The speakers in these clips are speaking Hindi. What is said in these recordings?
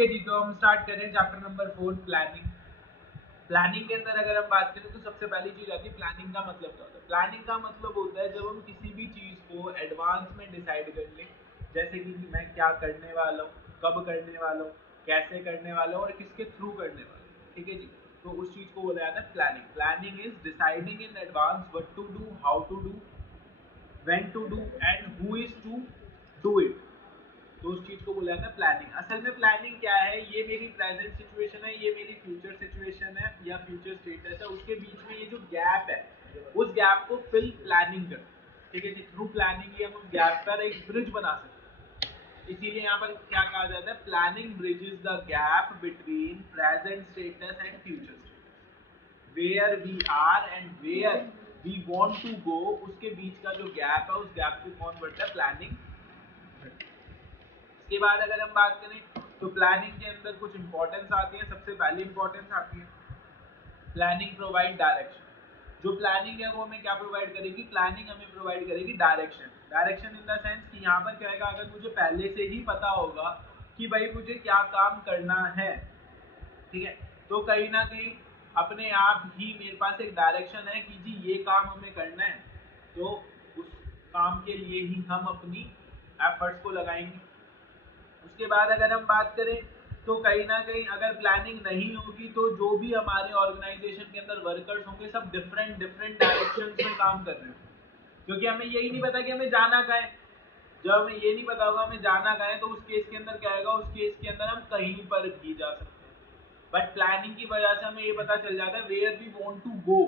ओके जी, तो हम स्टार्ट करें चैप्टर नंबर 4 प्लानिंग। प्लानिंग के अंदर अगर हम बात करें तो सबसे पहली चीज आती है प्लानिंग का मतलब क्या होता है। प्लानिंग का मतलब होता है जब हम किसी भी चीज को एडवांस में डिसाइड कर लें, जैसे कि मैं क्या करने वाला हूँ, कब करने वाला हूँ, कैसे करने वाला हूँ और किसके थ्रू करने वाला हूँ। ठीक है जी, तो उस चीज को बोला जाता है planning. Planning is deciding in advance what to do, how to do, when to do and who is to do it. तो उस चीज को बोला जाता है प्लानिंग। असल में प्लानिंग क्या है, ये मेरी प्रेजेंट सिचुएशन है, ये मेरी फ्यूचर सिचुएशन है या फ्यूचर स्टेटस है, उसके बीच में ये जो गैप है उस गैप को फिल प्लानिंग करते हैं। ठीक है जी, थ्रू प्लानिंग ही हम उस गैप पर एक ब्रिज बना सकते हैं। इसीलिए यहाँ पर क्या कहा जाता है, planning bridges the gap between present status and future status, where we are and where we want to go. उसके बीच का जो गैप है उस गैप को कौन बढ़ता है, प्लानिंग। इसके बाद अगर हम बात करें तो प्लानिंग के अंदर कुछ इंपॉर्टेंस आती है। सबसे पहली इंपॉर्टेंस आती है प्लानिंग प्रोवाइड डायरेक्शन। जो प्लानिंग है वो हमें क्या प्रोवाइड करेगी, प्लानिंग हमें प्रोवाइड करेगी direction. Direction in the sense कि यहाँ पर क्या है, अगर मुझे पहले से ही पता होगा कि भाई मुझे क्या काम करना है, ठीक है, तो कहीं ना कहीं अपने आप ही मेरे पास एक डायरेक्शन है कि जी ये काम हमें करना है, तो उस काम के लिए ही हम अपनी एफर्ट्स को लगाएंगे। उसके बाद अगर हम बात करें तो कहीं ना कहीं अगर प्लानिंग नहीं होगी तो जो भी हमारे ऑर्गेनाइजेशन के अंदर वर्कर्स होंगे सब डिफरेंट डिफरेंट डायरेक्शंस में काम कर रहे होंगे, क्योंकि हमें यही नहीं पता कि हमें जाना कहाँ है। जब हमें ये नहीं पता होगा हमें जाना कहाँ है तो उस केस के अंदर क्या आएगा, उस केस के अंदर हम कहीं पर भी जा सकते हैं। बट प्लानिंग की वजह से हमें ये पता चल जाता है where we want to go,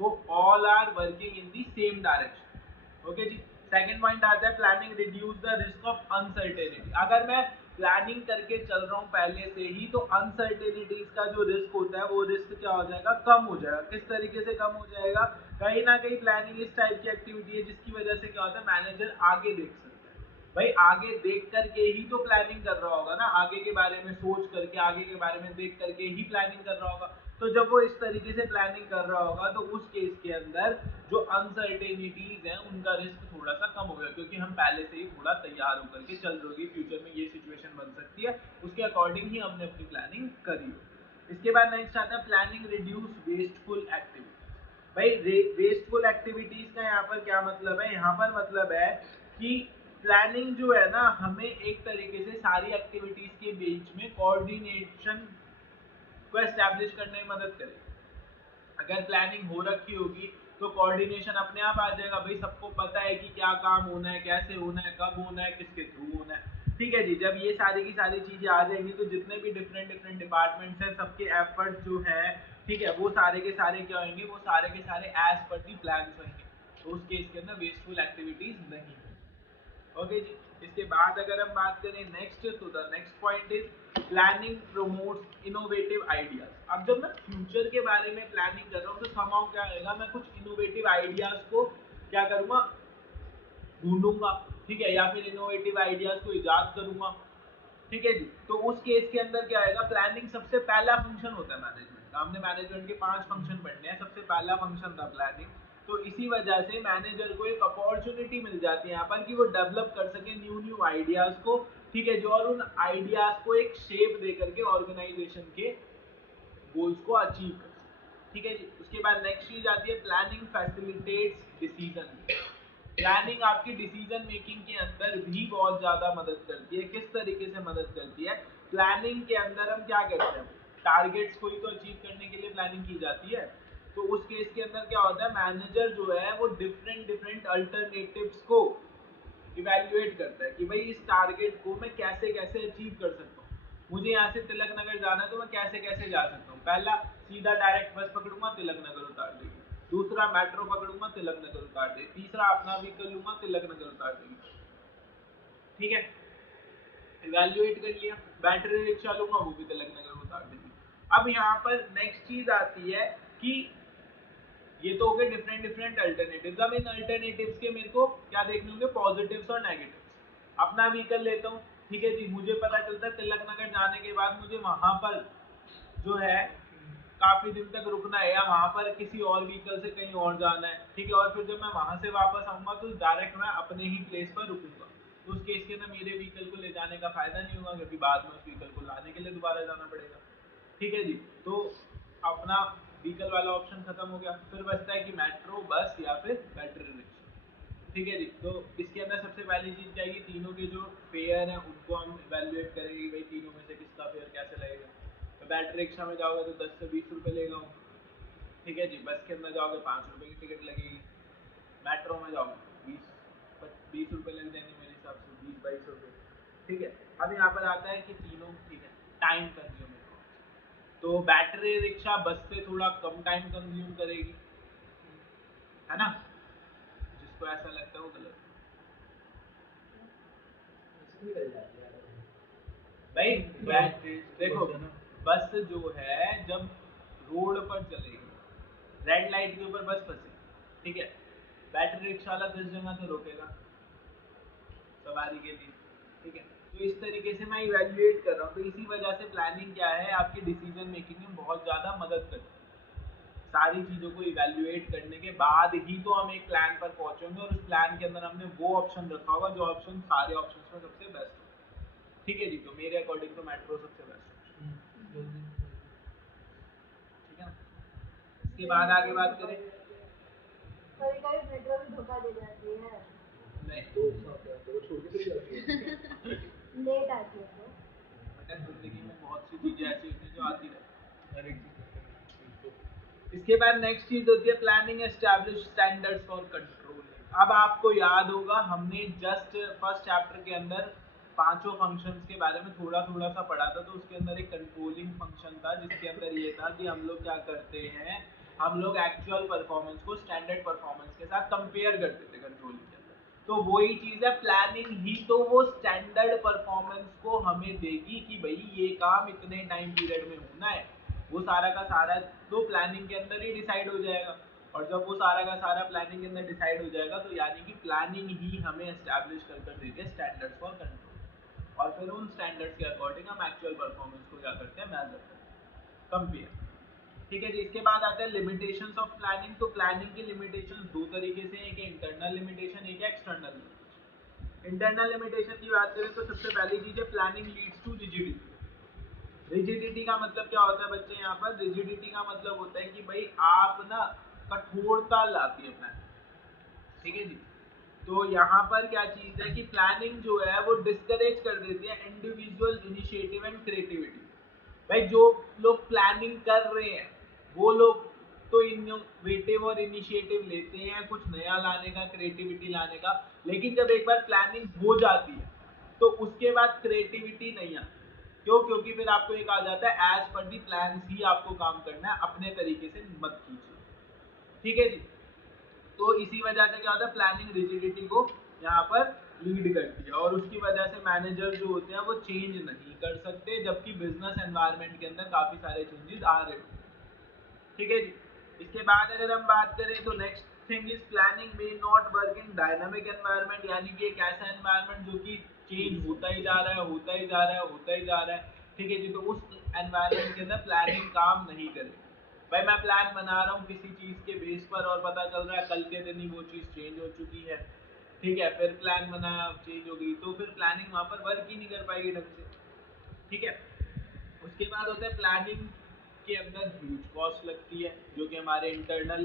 so all are working in the same direction. Okay जी, सेकंड पॉइंट आता है planning reduce the risk of uncertainty. अगर मैं प्लानिंग करके चल रहा हूँ पहले से ही तो अनसर्टेनिटीज का जो रिस्क होता है वो रिस्क क्या हो जाएगा, कम हो जाएगा। किस तरीके से कम हो जाएगा, कहीं ना कहीं प्लानिंग इस टाइप की एक्टिविटी है जिसकी वजह से क्या होता है, मैनेजर आगे देख सकता है। भाई आगे देख करके ही तो प्लानिंग कर रहा होगा ना, आगे के बारे में सोच करके, आगे के बारे में देख करके ही प्लानिंग कर रहा होगा। तो जब वो इस तरीके से प्लानिंग कर रहा होगा तो उस केस के अंदर जो अनसर्टेनिटीज हैं उनका रिस्क थोड़ा सा कम होगा, क्योंकि हम पहले से ही थोड़ा तैयार होकर के चल रहे होगी, फ्यूचर में ये सिचुएशन बन सकती है, उसके अकॉर्डिंग ही हमने अपनी प्लानिंग करी हो। इसके बाद नेक्स्ट आता है प्लानिंग रिड्यूस वेस्टफुल एक्टिविटीज। भाई वेस्टफुल एक्टिविटीज का यहाँ पर क्या मतलब है, यहाँ पर मतलब है कि प्लानिंग जो है ना हमें एक तरीके से सारी एक्टिविटीज के बीच में कोऑर्डिनेशन को एस्टैब्लिश करने में मदद करेगी। अगर प्लानिंग हो रखी होगी तो कोऑर्डिनेशन अपने आप आ जाएगा। भाई सबको पता है कि क्या काम होना है, कैसे होना है, कब होना है, किसके थ्रू होना है। ठीक है जी, जब ये सारी की सारी चीजें आ जाएंगी तो जितने भी डिफरेंट डिफरेंट डिपार्टमेंट्स हैं सबके एफर्ट जो है, ठीक है, वो सारे के सारे क्या होंगे, वो सारे के सारे एज पर दी प्लान होंगे। तो उस केस के अंदर वेस्टफुल एक्टिविटीज नहीं होंगी। ओके जी, इसके बाद अगर हम बात करें नेक्स्ट, तो the next point is planning promotes innovative ideas. अब जब मैं फ्यूचर के बारे में प्लानिंग कर रहा हूँ तो समाउ क्या होगा, मैं कुछ इनोवेटिव आइडियाज को क्या करूंगा, ढूंढूंगा, ठीक है, या फिर इनोवेटिव आइडियाज को इजाद करूंगा। ठीक है जी, तो उस केस के अंदर क्या आएगा, प्लानिंग सबसे पहला फंक्शन होता है मैनेजमेंट का। हमने मैनेजमेंट के 5 फंक्शन पढ़ने हैं, सबसे पहला फंक्शन था प्लानिंग। तो इसी वजह से मैनेजर को एक अपॉर्चुनिटी मिल जाती है यहाँ पर कि वो डेवलप कर सके न्यू न्यू आइडियाज को, ठीक है जो, और उन आइडियाज को एक शेप दे करके ऑर्गेनाइजेशन के गोल्स को अचीव कर सके। ठीक है जी, उसके बाद नेक्स्ट चीज आती है प्लानिंग फैसिलिटेट्स डिसीजन। प्लानिंग आपकी डिसीजन मेकिंग के अंदर भी बहुत ज्यादा मदद करती है। किस तरीके से मदद करती है, प्लानिंग के अंदर हम क्या करते हैं, टारगेट्स को ही तो अचीव करने के लिए प्लानिंग की जाती है। तो उस केस के अंदर क्या होता है, मैनेजर जो है वो डिफरेंट डिफरेंट अल्टरनेटिव्स को इवेल्युएट करता है कि भाई इस टारगेट को मैं कैसे कैसे अचीव कर सकता हूँ। मुझे यहाँ से तिलक नगर जाना है तो मैं कैसे कैसे जा सकता हूँ। पहला, सीधा डायरेक्ट बस पकड़ूंगा, तिलक नगर उतार देगी। दूसरा, मेट्रो पकड़ूंगा, तिलक नगर उतार देगी। तीसरा, अपना व्हीकल लूंगा, तिलक नगर उतार देगी। ठीक है, इवेल्युएट कर लिया। बैटरी रिक्शा लूंगा, वो भी तिलक नगर उतार देगी। अब यहाँ पर नेक्स्ट चीज आती है कि ये तो हो गए डिफरेंट डिफरेंट अल्टरनेटिव्स। अब इन अल्टरनेटिव्स के मेरे को क्या देखने होंगे, पॉजिटिव्स और नेगेटिव्स। अपना व्हीकल लेता हूँ, ठीक है जी, मुझे पता चलता है तिलक नगर जाने के बाद मुझे वहां पर जो है काफी दिन तक रुकना है, या वहां पर किसी और व्हीकल से कहीं और जाना है, ठीक है, और फिर जब मैं वहां से वापस आऊंगा तो डायरेक्ट मैं अपने ही प्लेस पर रुकूंगा। तो उस केस के अंदर मेरे व्हीकल को ले जाने का फायदा नहीं होगा, क्योंकि बाद में उस व्हीकल को लाने के लिए दोबारा जाना पड़ेगा। ठीक है जी, तो अपना व्हीकल वाला ऑप्शन खत्म हो गया। फिर बचता है कि मेट्रो, बस या फिर बैटरी रिक्शा। ठीक है जी, तो इसके अंदर सबसे पहली चीज़ क्या है कि तीनों के जो फेयर हैं उनको हम इवेल्युएट करेंगे कि भाई तीनों में से किसका फेयर कैसे लगेगा। तो बैटरी रिक्शा में जाओगे तो 10 से 20 रुपये लेगा हूँ। ठीक है जी, बस के अंदर जाओगे 5 रुपये की टिकट लगेगी। मेट्रो में जाओगे 20 रुपये लग जाएंगे मेरे हिसाब से, 20-22 रुपये। ठीक है, अब यहाँ पर आता है कि तीनों ठीक है टाइम कंज्यूमिंग, तो बैटरी रिक्शा बस से थोड़ा कम टाइम कंज्यूम करेगी, है ना। जिसको ऐसा लगता है वो गलत भाई। देखो बस जो है जब रोड पर चलेगी, रेड लाइट के ऊपर बस फंसे, ठीक है, बैटरी रिक्शा वाला 10 जगह तो रोकेगा सवारी के लिए। ठीक है, तो इस तरीके से मैं इवेल्युएट कर रहा हूँ। तो इसी वजह से प्लानिंग क्या है आपकी डिसीजन मेकिंग में बहुत ज़्यादा मदद करती है। सारी चीज़ों को इवेल्युएट करने के बाद ही तो हम एक प्लान पर पहुंचेंगे, और उस प्लान के अंदर हमने वो ऑप्शन रखा होगा जो ऑप्शन सारे ऑप्शन में सबसे बेस्ट हो। ठीक है जी, तो मेरे अकॉर्डिंग तो मेट्रो सबसे बेस्ट ऑप्शन। ठीक है ना, इसके बाद आगे बात करें। कभी मेट्रो भी धोखा दे जाती है। नहीं, तो छोड़ के चली जाती है। लेट आती है तो बेटा जिंदगी में बहुत सी चीजें ऐसी होती हैं जो आती रहती हैं। इसके बाद नेक्स्ट चीज होती है planning establish standards for controlling. अब आपको याद होगा हमने जस्ट फर्स्ट चैप्टर के अंदर पांचों फंक्शंस के बारे में थोड़ा थोड़ा सा पढ़ा था। तो उसके अंदर एक कंट्रोलिंग फंक्शन था जिसके अंदर ये था कि हम लोग क्या करते हैं, हम लोग एक्चुअल परफॉर्मेंस को स्टैंडर्ड परफॉर्मेंस के साथ कंपेयर करते थे कंट्रोलिंग के अंदर। तो वही चीज है प्लानिंग ही, तो वो स्टैंडर्ड परफॉर्मेंस को हमें देगी कि भाई ये काम इतने टाइम पीरियड में होना है, वो सारा का सारा तो प्लानिंग के अंदर ही डिसाइड हो जाएगा। और जब वो सारा का सारा प्लानिंग के अंदर डिसाइड हो जाएगा तो यानी कि प्लानिंग ही हमें एस्टैब्लिश कर देती है स्टैंडर्ड्स फॉर कंट्रोल, और फिर उन स्टैंडर्ड्स के अकॉर्डिंग हम एक्चुअल परफॉर्मेंस को क्या करते हैं, मेजर करते हैं, कंपेयर। ठीक है जी, इसके बाद आता है लिमिटेशंस ऑफ प्लानिंग। तो प्लानिंग की लिमिटेशंस दो तरीके से, एक इंटरनल लिमिटेशन, एक एक्सटर्नल लिमिटेशन। इंटरनल लिमिटेशन की बात करें तो सबसे पहली चीज है planning leads to rigidity. Rigidity का मतलब क्या होता है बच्चे, यहाँ पर रिजिडिटी का मतलब होता है कि भाई आप ना कठोरता लाती है प्लानिंग। ठीक है जी, तो यहाँ पर क्या चीज है कि प्लानिंग जो है वो डिस्करेज कर देती है इंडिविजुअल इनिशिएटिव एंड क्रिएटिविटी। भाई जो लोग प्लानिंग कर रहे हैं वो लोग तो इनोवेटिव और इनिशिएटिव लेते हैं कुछ नया लाने का, क्रिएटिविटी लाने का, लेकिन जब एक बार प्लानिंग हो जाती है तो उसके बाद क्रिएटिविटी नहीं आती। क्यों? क्योंकि फिर आपको एक आ जाता है एज पर दी प्लान ही आपको काम करना है, अपने तरीके से मत कीजिए। ठीक है जी, तो इसी वजह से क्या होता है प्लानिंग रिजिडिटी को यहाँ पर लीड करती है, और उसकी वजह से मैनेजर जो होते हैं वो चेंज नहीं कर सकते, जबकि बिजनेस एनवायरनमेंट के अंदर काफी सारे चेंजेस आ रहे होते हैं। ठीक है जी, इसके बाद अगर हम बात करें तो next thing is planning may not work in dynamic environment, यानी कि एक ऐसा एनवायरनमेंट जो कि चेंज होता ही जा रहा है, होता ही जा रहा है, होता ही जा रहा है। ठीक है जी, तो उस एनवायरनमेंट के अंदर प्लानिंग काम नहीं करेगी। भाई मैं प्लान बना रहा हूँ किसी चीज़ के बेस पर और पता चल रहा है कल के दिन ही वो चीज़ चेंज हो चुकी है। ठीक है, फिर प्लान बनाया चेंज हो गई, तो फिर प्लानिंग वहाँ पर वर्क ही नहीं कर पाएगी ढंग से। ठीक है, उसके बाद होता है प्लानिंग के अंदर ह्यूज कॉस्ट लगती है, जो कि हमारे इंटरनल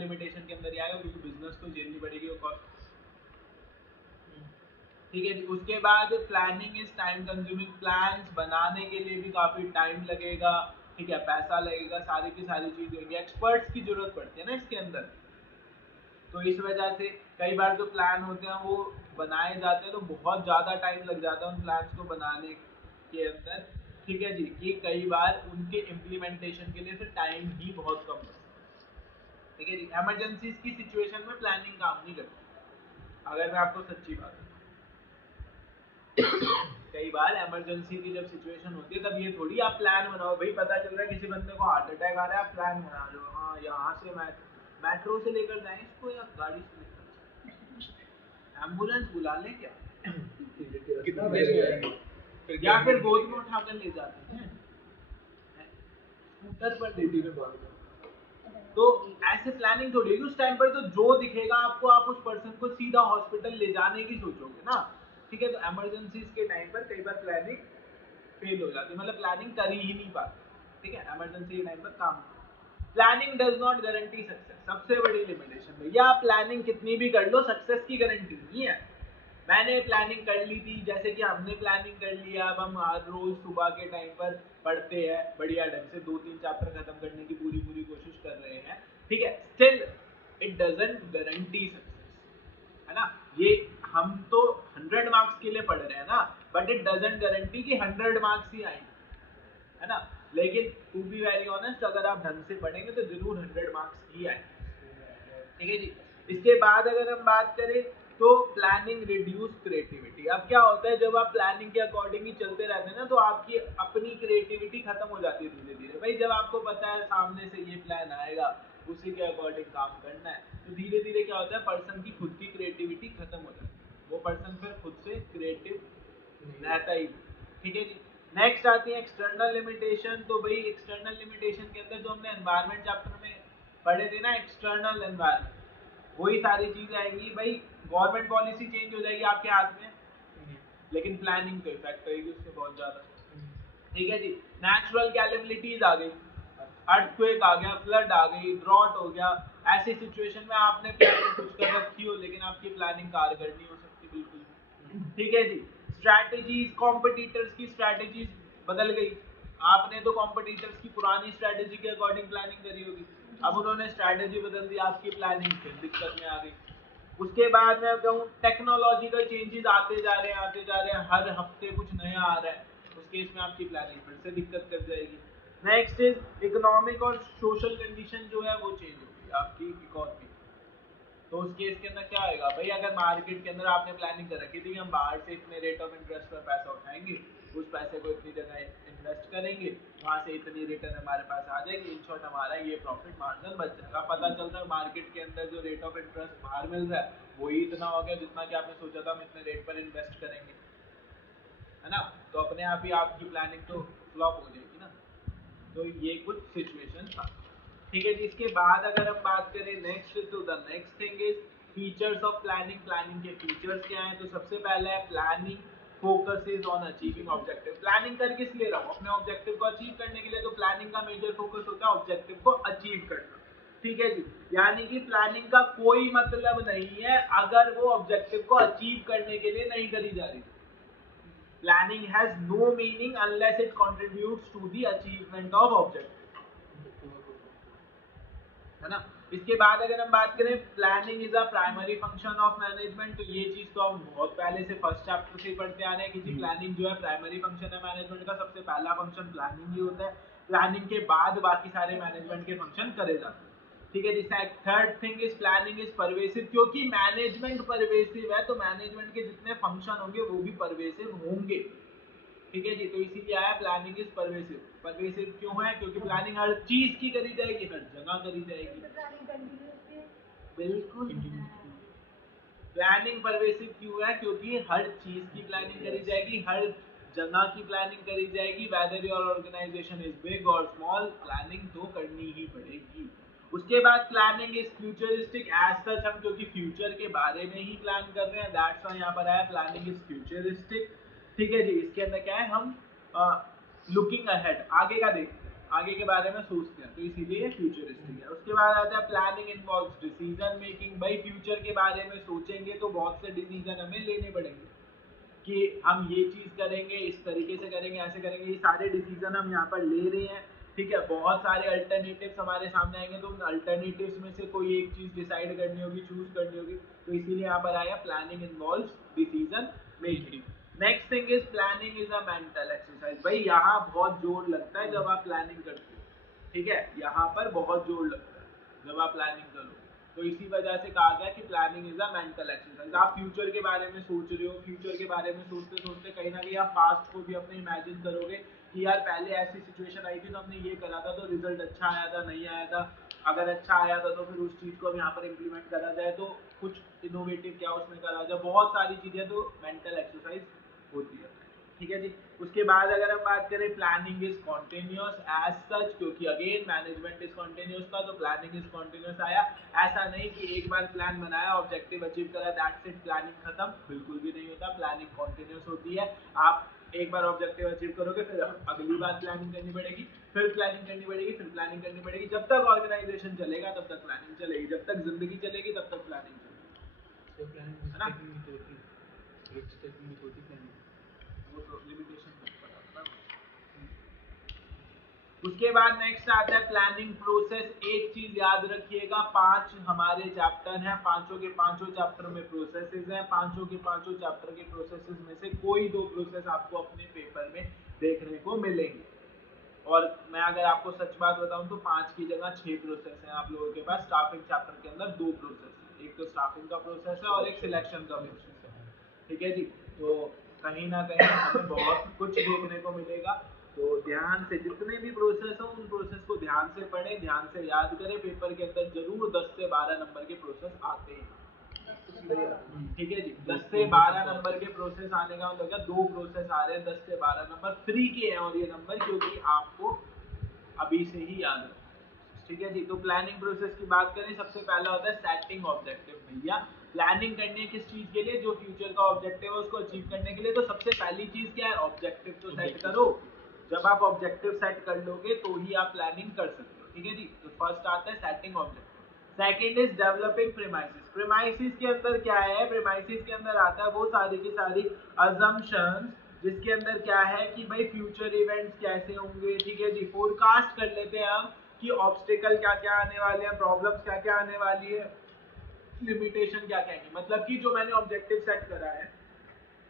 लिमिटेशन के अंदर ही आएगा, क्योंकि बिजनेस को झेलनी पड़ेगी वो कॉस्ट। ठीक है जी, उसके बाद planning is time consuming. Plans बनाने के लिए भी काफ़ी टाइम लगेगा, ठीक है, पैसा लगेगा, सारी की सारी चीज़ होगी, एक्सपर्ट्स की जरूरत पड़ती है ना इसके अंदर। तो इस वजह से कई बार जो प्लान होते हैं वो बनाए जाते हैं तो बहुत ज़्यादा टाइम लग जाता है उन प्लान्स को बनाने के अंदर। ठीक है जी, कि कई बार उनके इम्प्लीमेंटेशन के लिए फिर टाइम ही बहुत कम लगता है। ठीक है जी, एमरजेंसीज की सिचुएशन में प्लानिंग काम नहीं करती, अगर मैं आपको सच्ची बात बताऊं। कई बार इमरजेंसी की जब सिचुएशन होती है तब ये थोड़ी आप प्लान बनाओ, भाई पता चल रहा है किसी बंदे को हार्ट अटैक आ रहा है, आप प्लान बना लो, हाँ यहाँ से मेट्रो से लेकर जाएं इसको या गाड़ी से लेकर जाएं, एम्बुलेंस बुला लें क्या, कितना पैसे आएंगे, या फिर गोद में उठाकर ले जाते हैं, स्कूटर पर लेडी में बात तो ऐसे प्लानिंग थोड़ी होगी उस टाइम पर, तो जो दिखेगा आपको आप उस पर्सन को सीधा हॉस्पिटल ले जाने की सोचोगे ना, ठीक है। तो इमरजेंसीज के टाइम पर कई बार प्लानिंग फेल हो जाती है, मतलब प्लानिंग कर ही नहीं पाते, ठीक है। इमरजेंसी के टाइम पर काम, planning does not guarantee success, सबसे बड़ी लिमिटेशन भैया, आप प्लानिंग कितनी भी कर लो सक्सेस की गारंटी नहीं है। मैंने प्लानिंग कर ली थी, जैसे कि हमने प्लानिंग कर लिया, अब हम हर रोज सुबह के टाइम पर पढ़ते हैं बढ़िया ढंग से, 2-3 चैप्टर खत्म करने की पूरी पूरी कोशिश कर रहे हैं, ठीक है। Still it doesn't guarantee success, है ना। ये हम तो 100 मार्क्स के लिए पढ़ रहे हैं ना, बट इट डजंट गारंटी कि 100 मार्क्स ही आएंगे, है ना। लेकिन टू बी वेरी ऑनेस्ट, अगर आप ढंग से पढ़ेंगे तो जरूर 100 मार्क्स ही आएंगे, ठीक है जी। इसके बाद अगर हम बात करें तो प्लानिंग रिड्यूस क्रिएटिविटी। अब क्या होता है जब आप प्लानिंग के अकॉर्डिंग ही चलते रहते हैं ना, तो आपकी अपनी क्रिएटिविटी खत्म हो जाती है धीरे धीरे। भाई जब आपको पता है सामने से ये प्लान आएगा, उसी के अकॉर्डिंग काम करना है, तो धीरे धीरे क्या होता है पर्सन की खुद की क्रिएटिविटी खत्म हो जाती है, वो पर्सन फिर खुद से क्रिएटिव रहता ही, ठीक है जी। नेक्स्ट आती है एक्सटर्नल लिमिटेशन। तो भाई एक्सटर्नल लिमिटेशन के अंदर जो हमने एनवायरनमेंट चैप्टर में पढ़े थे ना, एक्सटर्नल एनवायरनमेंट, वही सारी चीजें आएंगी। भाई गवर्नमेंट पॉलिसी चेंज हो जाएगी आपके हाथ में, लेकिन प्लानिंग तो इफेक्ट करेगी उससे बहुत ज्यादा, ठीक है जी। नेचुरल कैलेबिलिटीज आ गई, अर्थक्वेक आ गया, फ्लड आ गई, ड्रॉट हो गया, ऐसी सिचुएशन में आपने प्लानिंग कुछ कर रखी हो लेकिन आपकी प्लानिंग कारगर नहीं हो सकती बिल्कुल, ठीक है जी। स्ट्रैटेजीज, कॉम्पिटिटर्स की स्ट्रैटेजीज बदल गई, आपने तो कॉम्पिटिटर्स की पुरानी स्ट्रैटेजी के अकॉर्डिंग प्लानिंग करी होगी, अब उन्होंने स्ट्रैटेजी बदल दी, आपकी प्लानिंग फिर दिक्कत में आ गई। उसके बाद मैं कहूँ टेक्नोलॉजिकल चेंजेस आते जा रहे हैं आते जा रहे हैं, हर हफ्ते कुछ नया आ रहा है, उस केस में आपकी प्लानिंग फिर से दिक्कत कर जाएगी। नेक्स्ट इज इकोनॉमिक और सोशल कंडीशन जो है वो चेंज होगी आपकी इकोनॉमी, तो उस केस के अंदर क्या आएगा भाई, अगर मार्केट के अंदर आपने प्लानिंग कर रखी थी कि हम बाहर से इतने रेट ऑफ इंटरेस्ट पर पैसा उठाएंगे, उस पैसे को इतनी जगह इन्वेस्ट करेंगे, वहां से इतनी रिटर्न हमारे पास आ जाएगी, इन शॉर्ट हमारा ये प्रॉफिट मार्जिन बच जाएगा। पता चलता है मार्केट के अंदर जो रेट ऑफ इंटरेस्ट बाहर मिल रहा है वही इतना हो गया जितना कि आपने सोचा था हम इतने रेट पर इन्वेस्ट करेंगे, है ना। तो अपने आप ही आपकी प्लानिंग तो फ्लॉप हो जाएगी ना। तो ये कुछ सिचुएशन था, ठीक है जी। इसके बाद अगर हम बात करें नेक्स्ट, तो the next thing is features of planning. Planning के फीचर्स क्या हैं, तो सबसे पहला है planning focuses on achieving objective. Planning कर किस लिए रहा हूँ, अपने ऑब्जेक्टिव को अचीव करने के लिए, तो प्लानिंग का मेजर फोकस होता है ऑब्जेक्टिव को अचीव करना, ठीक है जी। यानी कि प्लानिंग का कोई मतलब नहीं है अगर वो ऑब्जेक्टिव को अचीव करने के लिए नहीं करी जा रही। Planning has no meaning unless it contributes to the achievement of objective, है ना। इसके बाद अगर हम बात करें planning is a primary function of management, तो ये चीज तो हम बहुत पहले से फर्स्ट चैप्टर से पढ़ते आ रहे हैं कि जी प्लानिंग जो है प्राइमरी फंक्शन है मैनेजमेंट का, सबसे पहला फंक्शन प्लानिंग ही होता है, प्लानिंग के बाद बाकी सारे मैनेजमेंट के फंक्शन करे जाते हैं, ठीक है जी। Third thing is planning is pervasive, क्योंकि मैनेजमेंट परवेसिव है तो मैनेजमेंट के जितने फंक्शन होंगे वो भी परवेसिव होंगे, ठीक है जी। तो इसीलिए आया प्लानिंग इज परवेसिव। परवेसिव क्यों है, क्योंकि प्लानिंग हर चीज की करी जाएगी, हर जगह करी जाएगी, बिल्कुल। प्लानिंग परवेसिव क्यों है, क्योंकि हर चीज की प्लानिंग करी जाएगी, हर जगह की प्लानिंग करी जाएगी, whether your organisation is big और स्मॉल, प्लानिंग तो करनी ही पड़ेगी। उसके बाद planning is futuristic, as such हम क्योंकि फ्यूचर के बारे में ही प्लान कर रहे हैं, दैट्स व्हाई यहाँ पर आया प्लानिंग इज फ्यूचरिस्टिक, ठीक है जी। इसके अंदर क्या है, हम लुकिंग अहेड, आगे का देखते हैं, आगे के बारे में सोचते हैं, तो इसीलिए फ्यूचरिस्टिक है। उसके बाद आता है प्लानिंग इन्वॉल्व्स डिसीजन मेकिंग। भाई फ्यूचर के बारे में सोचेंगे तो बहुत से डिसीजन हमें लेने पड़ेंगे कि हम ये चीज करेंगे, इस तरीके से करेंगे, ऐसे करेंगे, ये सारे डिसीजन हम यहाँ पर ले रहे हैं, ठीक है। बहुत सारे अल्टरनेटिव्स हमारे सामने आएंगे, तो उन अल्टरनेटिव्स में से कोई एक चीज डिसाइड करनी होगी, चूज करनी होगी, तो इसीलिए यहाँ पर आया planning involves decision making. Next thing is planning is a mental exercise. भाई यहाँ बहुत जोर लगता है जब आप प्लानिंग करते हो, ठीक है, यहाँ पर बहुत जोर लगता है जब आप प्लानिंग करो, तो इसी वजह से कहा गया कि planning is a mental exercise. आप फ्यूचर के बारे में सोच रहे हो, फ्यूचर के बारे में सोचते सोचते कहीं ना कहीं आप पास्ट को भी अपने इमेजिन करोगे कि यार पहले ऐसी सिचुएशन आई थी तो हमने ये करा था तो रिजल्ट अच्छा आया था, नहीं आया था, अगर अच्छा आया था तो फिर उस चीज को अब यहाँ पर इम्प्लीमेंट करा जाए तो कुछ इनोवेटिव क्या उसमें करा जाए, बहुत सारी चीजें तो मेंटल एक्सरसाइज होती है। ठीक है जी। उसके बाद अगर हम बात करें planning is continuous as such, क्योंकि अगेन मैनेजमेंट इज कॉन्टिन्यूस था तो प्लानिंग इज कॉन्टिन्यूस आया। ऐसा नहीं कि एक बार प्लान बनाया ऑब्जेक्टिव अचीव करा दैट्स इट प्लानिंग खत्म, बिल्कुल भी नहीं होता। प्लानिंग कॉन्टिन्यूस होती है। आप एक बार ऑब्जेक्टिव अचीव करोगे फिर अगली बार प्लानिंग करनी पड़ेगी, फिर प्लानिंग करनी पड़ेगी, फिर प्लानिंग करनी पड़ेगी। जब तक ऑर्गेनाइजेशन चलेगा तब तक प्लानिंग चलेगी, जब तक जिंदगी चलेगी तब तक प्लानिंग चलेगी, तो प्लानिंग है ना? टेकिंग भी होती है, रिस्क टेकिंग भी होती प्लानिंग। वो तो लिमिटेशन पता था। उसके बाद नेक्स्ट आता है प्लानिंग प्रोसेस। एक चीज याद रखिएगा, 5 हमारे चैप्टर हैं, पांचों के पांचों चैप्टर में प्रोसेसेस हैं। पांचों के पांचों चैप्टर के प्रोसेसेस में से कोई 2 प्रोसेस आपको अपने पेपर में देखने को मिलेंगे। और मैं अगर आपको सच बात बताऊं तो 5 की जगह 6 प्रोसेस हैं आप लोगों के पास। स्टाफिंग चैप्टर के अंदर 2 प्रोसेस है, एक तो स्टाफिंग का प्रोसेस है और एक सिलेक्शन का प्रोसेस है, ठीक है जी। तो कहीं ना कहीं हमें बहुत कुछ देखने को मिलेगा। तो ध्यान से जितने भी प्रोसेस हो उन प्रोसेस को ध्यान से पढ़ें, ध्यान से याद करें। पेपर के अंदर जरूर 10 से 12 नंबर के प्रोसेस आते हैं, ठीक है जी। 10 से 12 नंबर के प्रोसेस आने का मतलब क्या, 2 प्रोसेस आ रहे हैं, 10 से 12 नंबर फ्री के हैं। और ये नंबर क्योंकि आपको अभी से ही याद रखना, ठीक है जी। तो प्लानिंग प्रोसेस की बात करें, सबसे पहला होता है सेटिंग ऑब्जेक्टिव। भैया प्लानिंग करनी है किस चीज के लिए, जो फ्यूचर का ऑब्जेक्टिव है उसको अचीव करने के लिए। तो सबसे पहली चीज क्या है, ऑब्जेक्टिव तो सेट करो। जब आप ऑब्जेक्टिव सेट कर लोगे तो ही आप प्लानिंग कर सकते हो, ठीक है जी। तो फर्स्ट आता है setting objective. Second is developing premises. Premises के अंदर क्या है, प्रीमाइसेस के अंदर आता है वो सारी की सारी अजम्पशंस जिसके अंदर क्या है कि भाई फ्यूचर इवेंट्स कैसे होंगे, ठीक है जी। फोरकास्ट कर लेते हैं हम कि ऑब्स्टिकल क्या क्या आने वाले हैं, प्रॉब्लम्स क्या क्या आने वाली है, लिमिटेशन क्या क्या है। मतलब कि जो मैंने ऑब्जेक्टिव सेट करा है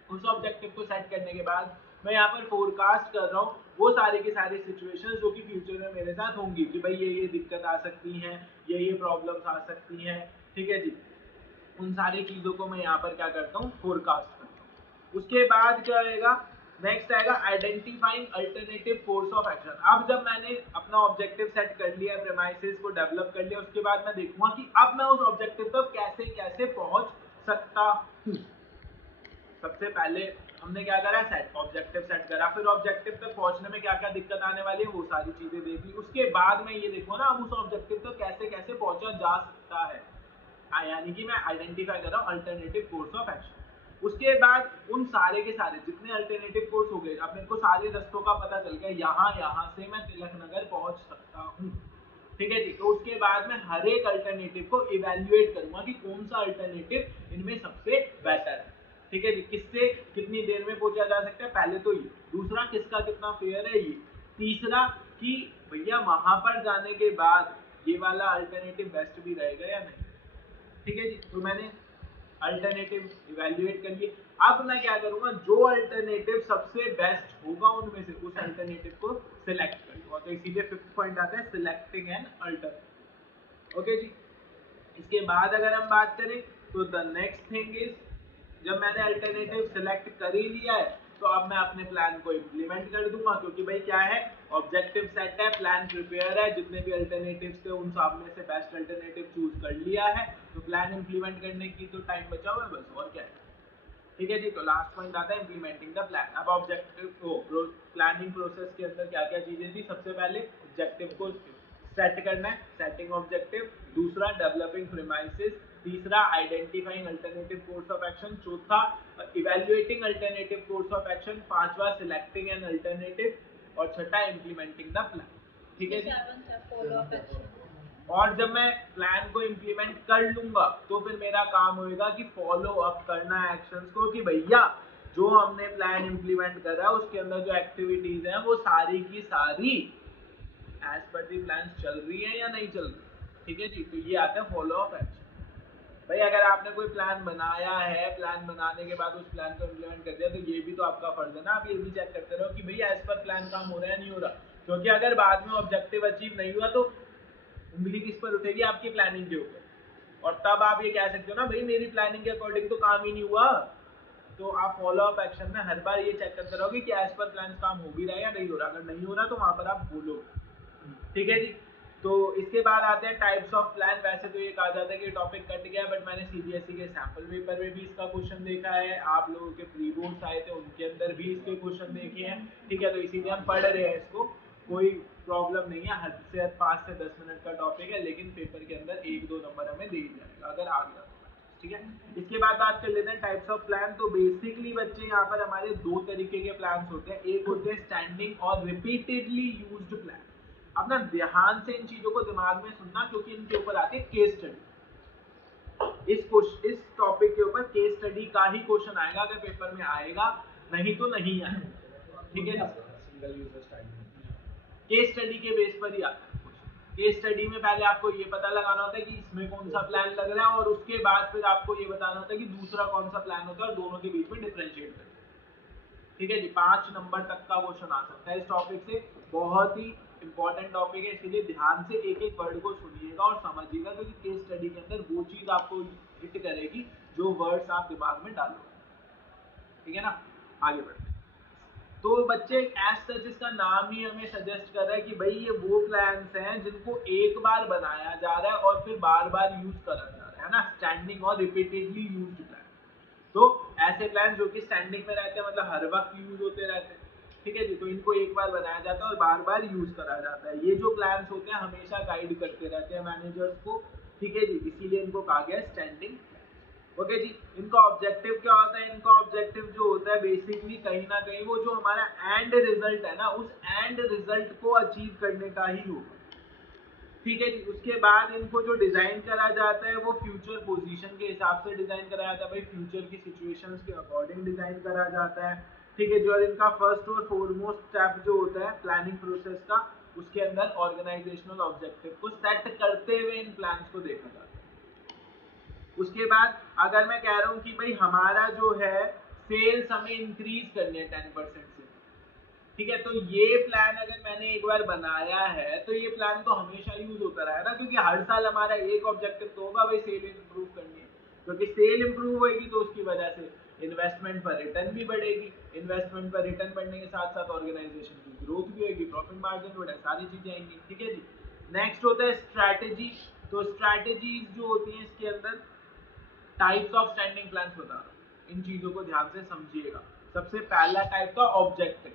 उस ऑब्जेक्टिव को सेट करने के बाद मैं यहाँ पर फोरकास्ट कर रहा हूँ वो सारी की सारी सिचुएशंस जो कि फ्यूचर में मेरे साथ होंगी, कि भाई ये दिक्कत आ सकती हैं, ये प्रॉब्लम्स आ सकती हैं, ठीक है जी। उन सारी चीजों को मैं यहाँ पर क्या करता हूँ, फोरकास्ट करता हूँ। उसके बाद क्या आएगा, नेक्स्ट आएगा identifying alternative course of action. अब जब मैंने अपना ऑब्जेक्टिव सेट कर लिया, प्रेमाइसेस को डेवलप कर लिया, उसके बाद मैं देखूंगा कि अब मैं उस ऑब्जेक्टिव तक कैसे कैसे पहुंच सकता हूँ। सबसे पहले हमने क्या करा, सेट ऑब्जेक्टिव सेट करा, फिर ऑब्जेक्टिव तक पहुंचने में क्या क्या दिक्कत आने वाली है वो सारी चीजें देख ली। उसके बाद मैं ये देखूंगा ना अब उस ऑब्जेक्टिव तक कैसे कैसे पहुंचा जा सकता है, यानी कि मैं आइडेंटिफाई कर रहा हूँ अल्टरनेटिव कोर्स ऑफ एक्शन। उसके बाद उन सारे के सारे जितने अल्टरनेटिव कोर्स हो गए, अब मेरे को सारे रास्तों का पता चल गया, यहाँ से मैं तिलक नगर पहुंच सकता हूँ, ठीक है जी। तो उसके बाद मैं हर एक अल्टरनेटिव को इवेल्युएट करूंगा कि कौन सा अल्टरनेटिव इनमें सबसे बेटर है, ठीक है जी। किससे कितनी देर में पहुंचा जा सकता है, पहले तो ये। दूसरा किसका कितना फेयर है ये। तीसरा कि भैया वहां पर जाने के बाद ये वाला अल्टरनेटिव बेस्ट भी रहेगा या नहीं, ठीक है जी। तो मैंने अल्टरनेटिव इवेल्युएट कर लिए। अब मैं क्या करूंगा, जो अल्टरनेटिव सबसे बेस्ट होगा उनमें से उस अल्टरनेटिव को सिलेक्ट कर लूंगा। तो इसीलिए 5th पॉइंट आता है सिलेक्टिंग एन अल्टरनेटिव, ओके जी। इसके बाद अगर हम बात करें तो द नेक्स्ट थिंग इज, जब मैंने अल्टरनेटिव सिलेक्ट कर ही लिया है तो अब मैं अपने प्लान को इम्प्लीमेंट कर दूंगा, क्योंकि भाई क्या है, ऑब्जेक्टिव सेट है, प्लान प्रिपेयर है, जितने भी अल्टरनेटिव्स थे उन सब में से बेस्ट अल्टरनेटिव चूज कर लिया है, तो प्लान इम्प्लीमेंट करने की तो टाइम बचा हुआ है बस, और क्या है, ठीक है जी। तो लास्ट पॉइंट आता है इम्प्लीमेंटिंग द प्लान। अब ऑब्जेक्टिव प्लानिंग प्रोसेस के अंदर क्या क्या चीजें थी, सबसे पहले ऑब्जेक्टिव को सेट करना है, सेटिंग ऑब्जेक्टिव। दूसरा डेवलपिंग प्रीमाइसेस। तीसरा identifying alternative course of action. चौथा evaluating alternative course of action. पांचवा सिलेक्टिंग एन अल्टरनेटिव। और छठा इम्प्लीमेंटिंग द प्लान, ठीक है जी। और जब मैं प्लान को इम्प्लीमेंट कर लूंगा तो फिर मेरा काम होएगा कि फॉलो अप करना है एक्शंस को, कि भैया जो हमने प्लान इम्प्लीमेंट करा है उसके अंदर जो एक्टिविटीज हैं वो सारी की सारी एज पर दी प्लान चल रही है या नहीं चल रही, ठीक है जी। तो ये आता है फॉलो अप एक्शन। भाई अगर आपने कोई प्लान बनाया है, प्लान बनाने के बाद उस प्लान को इम्प्लीमेंट कर दिया, तो ये भी तो आपका फर्ज है ना, आप ये भी चेक करते रहो कि भैया एज पर प्लान काम हो रहा है नहीं हो रहा। क्योंकि अगर बाद में ऑब्जेक्टिव अचीव नहीं हुआ तो उंगली किस पर उठेगी, आपकी प्लानिंग के ऊपर। और तब आप ये कह सकते हो ना, भाई मेरी प्लानिंग के अकॉर्डिंग तो काम ही नहीं हुआ। तो आप फॉलो अप एक्शन में हर बार ये चेक करते रहोगे कि एज पर प्लान काम हो भी रहा है या नहीं हो रहा। अगर नहीं हो रहा तो वहां पर आप बोलो, ठीक है जी। तो इसके बाद आते हैं टाइप्स ऑफ प्लान। वैसे तो ये कहा जाता है कि टॉपिक कट गया, बट मैंने सीबीएसई के सैंपल पेपर में भी इसका क्वेश्चन देखा है, आप लोगों के प्री बोर्ड्स आए थे उनके अंदर भी इसके क्वेश्चन देखे हैं, ठीक है, तो इसीलिए हम पढ़ रहे हैं इसको, कोई प्रॉब्लम नहीं है, हद से हद 5 से 10 मिनट का टॉपिक है, लेकिन पेपर के अंदर 1-2 नंबर हमें दे जाएगा अगर आ गया, ठीक है। इसके बाद बात कर लेते हैं टाइप्स ऑफ प्लान। तो बेसिकली बच्चे यहाँ पर हमारे दो तरीके के प्लान्स होते हैं, एक होते हैं स्टैंडिंग और रिपीटेडली यूज्ड प्लान। अब ना ध्यान से इन चीजों को दिमाग में सुनना, क्योंकि इनके ऊपर आती है केस स्टडी। इस टॉपिक के ऊपर केस स्टडी का ही क्वेश्चन आएगा, अगर पेपर में आएगा, नहीं तो नहीं आएगा, ठीक है। Single user style case study के बेस पर ही आता है। केस स्टडी में पहले आपको ये पता लगाना होता है कि इसमें कौन सा प्लान लग रहा है, और उसके बाद फिर आपको ये बताना होता है कि दूसरा कौन सा प्लान होता है, और दोनों के बीच में डिफरेंशिएट करना, ठीक है जी। 5 नंबर तक का क्वेश्चन आ सकता है इस टॉपिक से, बहुत ही इंपॉर्टेंट टॉपिक है, इसलिए ध्यान से एक एक वर्ड को सुनिएगा और समझिएगा, क्योंकि केस स्टडी के अंदर वो चीज आपको हिट करेगी जो वर्ड्स आप दिमाग में डालोगे, ठीक है ना। आगे बढ़ते हैं। तो बच्चे एज सच इसका नाम ही हमें सजेस्ट कर रहा है कि भाई ये वो प्लान्स हैं जिनको एक बार बनाया जा रहा है और फिर बार बार यूज करा जा रहा है ना, स्टैंडिंग और रिपीटेडली यूज्ड प्लान। तो ऐसे प्लान जो कि स्टैंडिंग में रहते हैं, मतलब हर वक्त यूज होते रहते हैं, ठीक है जी, तो इनको एक बार बनाया जाता है और बार बार यूज करा जाता है। ये जो प्लान्स होते हैं हमेशा गाइड करते रहते हैं मैनेजर्स को, ठीक है जी, इसीलिए इनको कहा गया स्टैंडिंग। ओके जी। इनका ऑब्जेक्टिव क्या होता है? इनका ऑब्जेक्टिव जो होता है बेसिकली कहीं ना कहीं वो जो हमारा एंड रिजल्ट है ना, उस एंड रिजल्ट को अचीव करने का ही होगा, ठीक है जी। उसके बाद इनको जो डिजाइन करा जाता है वो फ्यूचर पोजीशन के हिसाब से डिजाइन करा जाता है, भाई फ्यूचर की सिचुएशंस के अकॉर्डिंग डिजाइन करा जाता है, ठीक है जी। और इनका फर्स्ट और फोरमोस्ट स्टेप जो होता है प्लानिंग प्रोसेस का, उसके अंदर ऑर्गेनाइजेशनल ऑब्जेक्टिव को सेट करते हुए इन प्लान्स को देखा जाता है। उसके बाद अगर मैं कह रहा हूँ कि भाई हमारा जो है सेल्स हमें इंक्रीज करनी है 10% से, ठीक है, तो ये प्लान अगर मैंने एक बार बनाया है तो ये प्लान तो हमेशा यूज होता रहेगा, क्योंकि हर साल हमारा एक ऑब्जेक्टिव तो होगा भाई सेल इंप्रूव करनी है, क्योंकि सेल इंप्रूव होगी तो उसकी वजह से इन्वेस्टमेंट पर रिटर्न भी बढ़ेगी, इन्वेस्टमेंट पर रिटर्न बढ़ने के साथ साथ ऑर्गेनाइजेशन की ग्रोथ भी होगी, प्रॉफिट मार्जिन बढ़े, सारी चीजें आएंगी, ठीक है जी। नेक्स्ट होता है स्ट्रैटेजी। तो स्ट्रैटेजीज जो होती है इसके अंदर टाइप्स ऑफ स्टैंडिंग प्लान्स बता रहा हूँ, इन चीजों को ध्यान से समझिएगा। सबसे पहला टाइप का ऑब्जेक्टिव,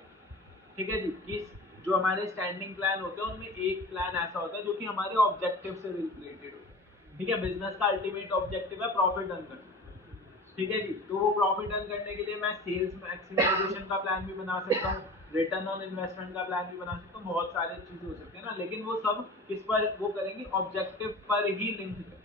ठीक है जी, कि जो हमारे स्टैंडिंग प्लान होते हैं उनमें एक प्लान ऐसा होता है जो कि हमारे ऑब्जेक्टिव से रिलेटेड हो, ठीक है। बिजनेस का अल्टीमेट ऑब्जेक्टिव है प्रॉफिट अर्न करना, ठीक है जी, तो वो प्रॉफिट अर्न करने के लिए मैं सेल्स मैक्सिमाइजेशन का प्लान भी बना सकता हूँ, रिटर्न ऑन इन्वेस्टमेंट का प्लान भी बना सकता हूँ, बहुत सारे चीजें हो सकते हैं ना, लेकिन वो सब किस पर वो करेंगे, ऑब्जेक्टिव पर ही लिंक करेंगे,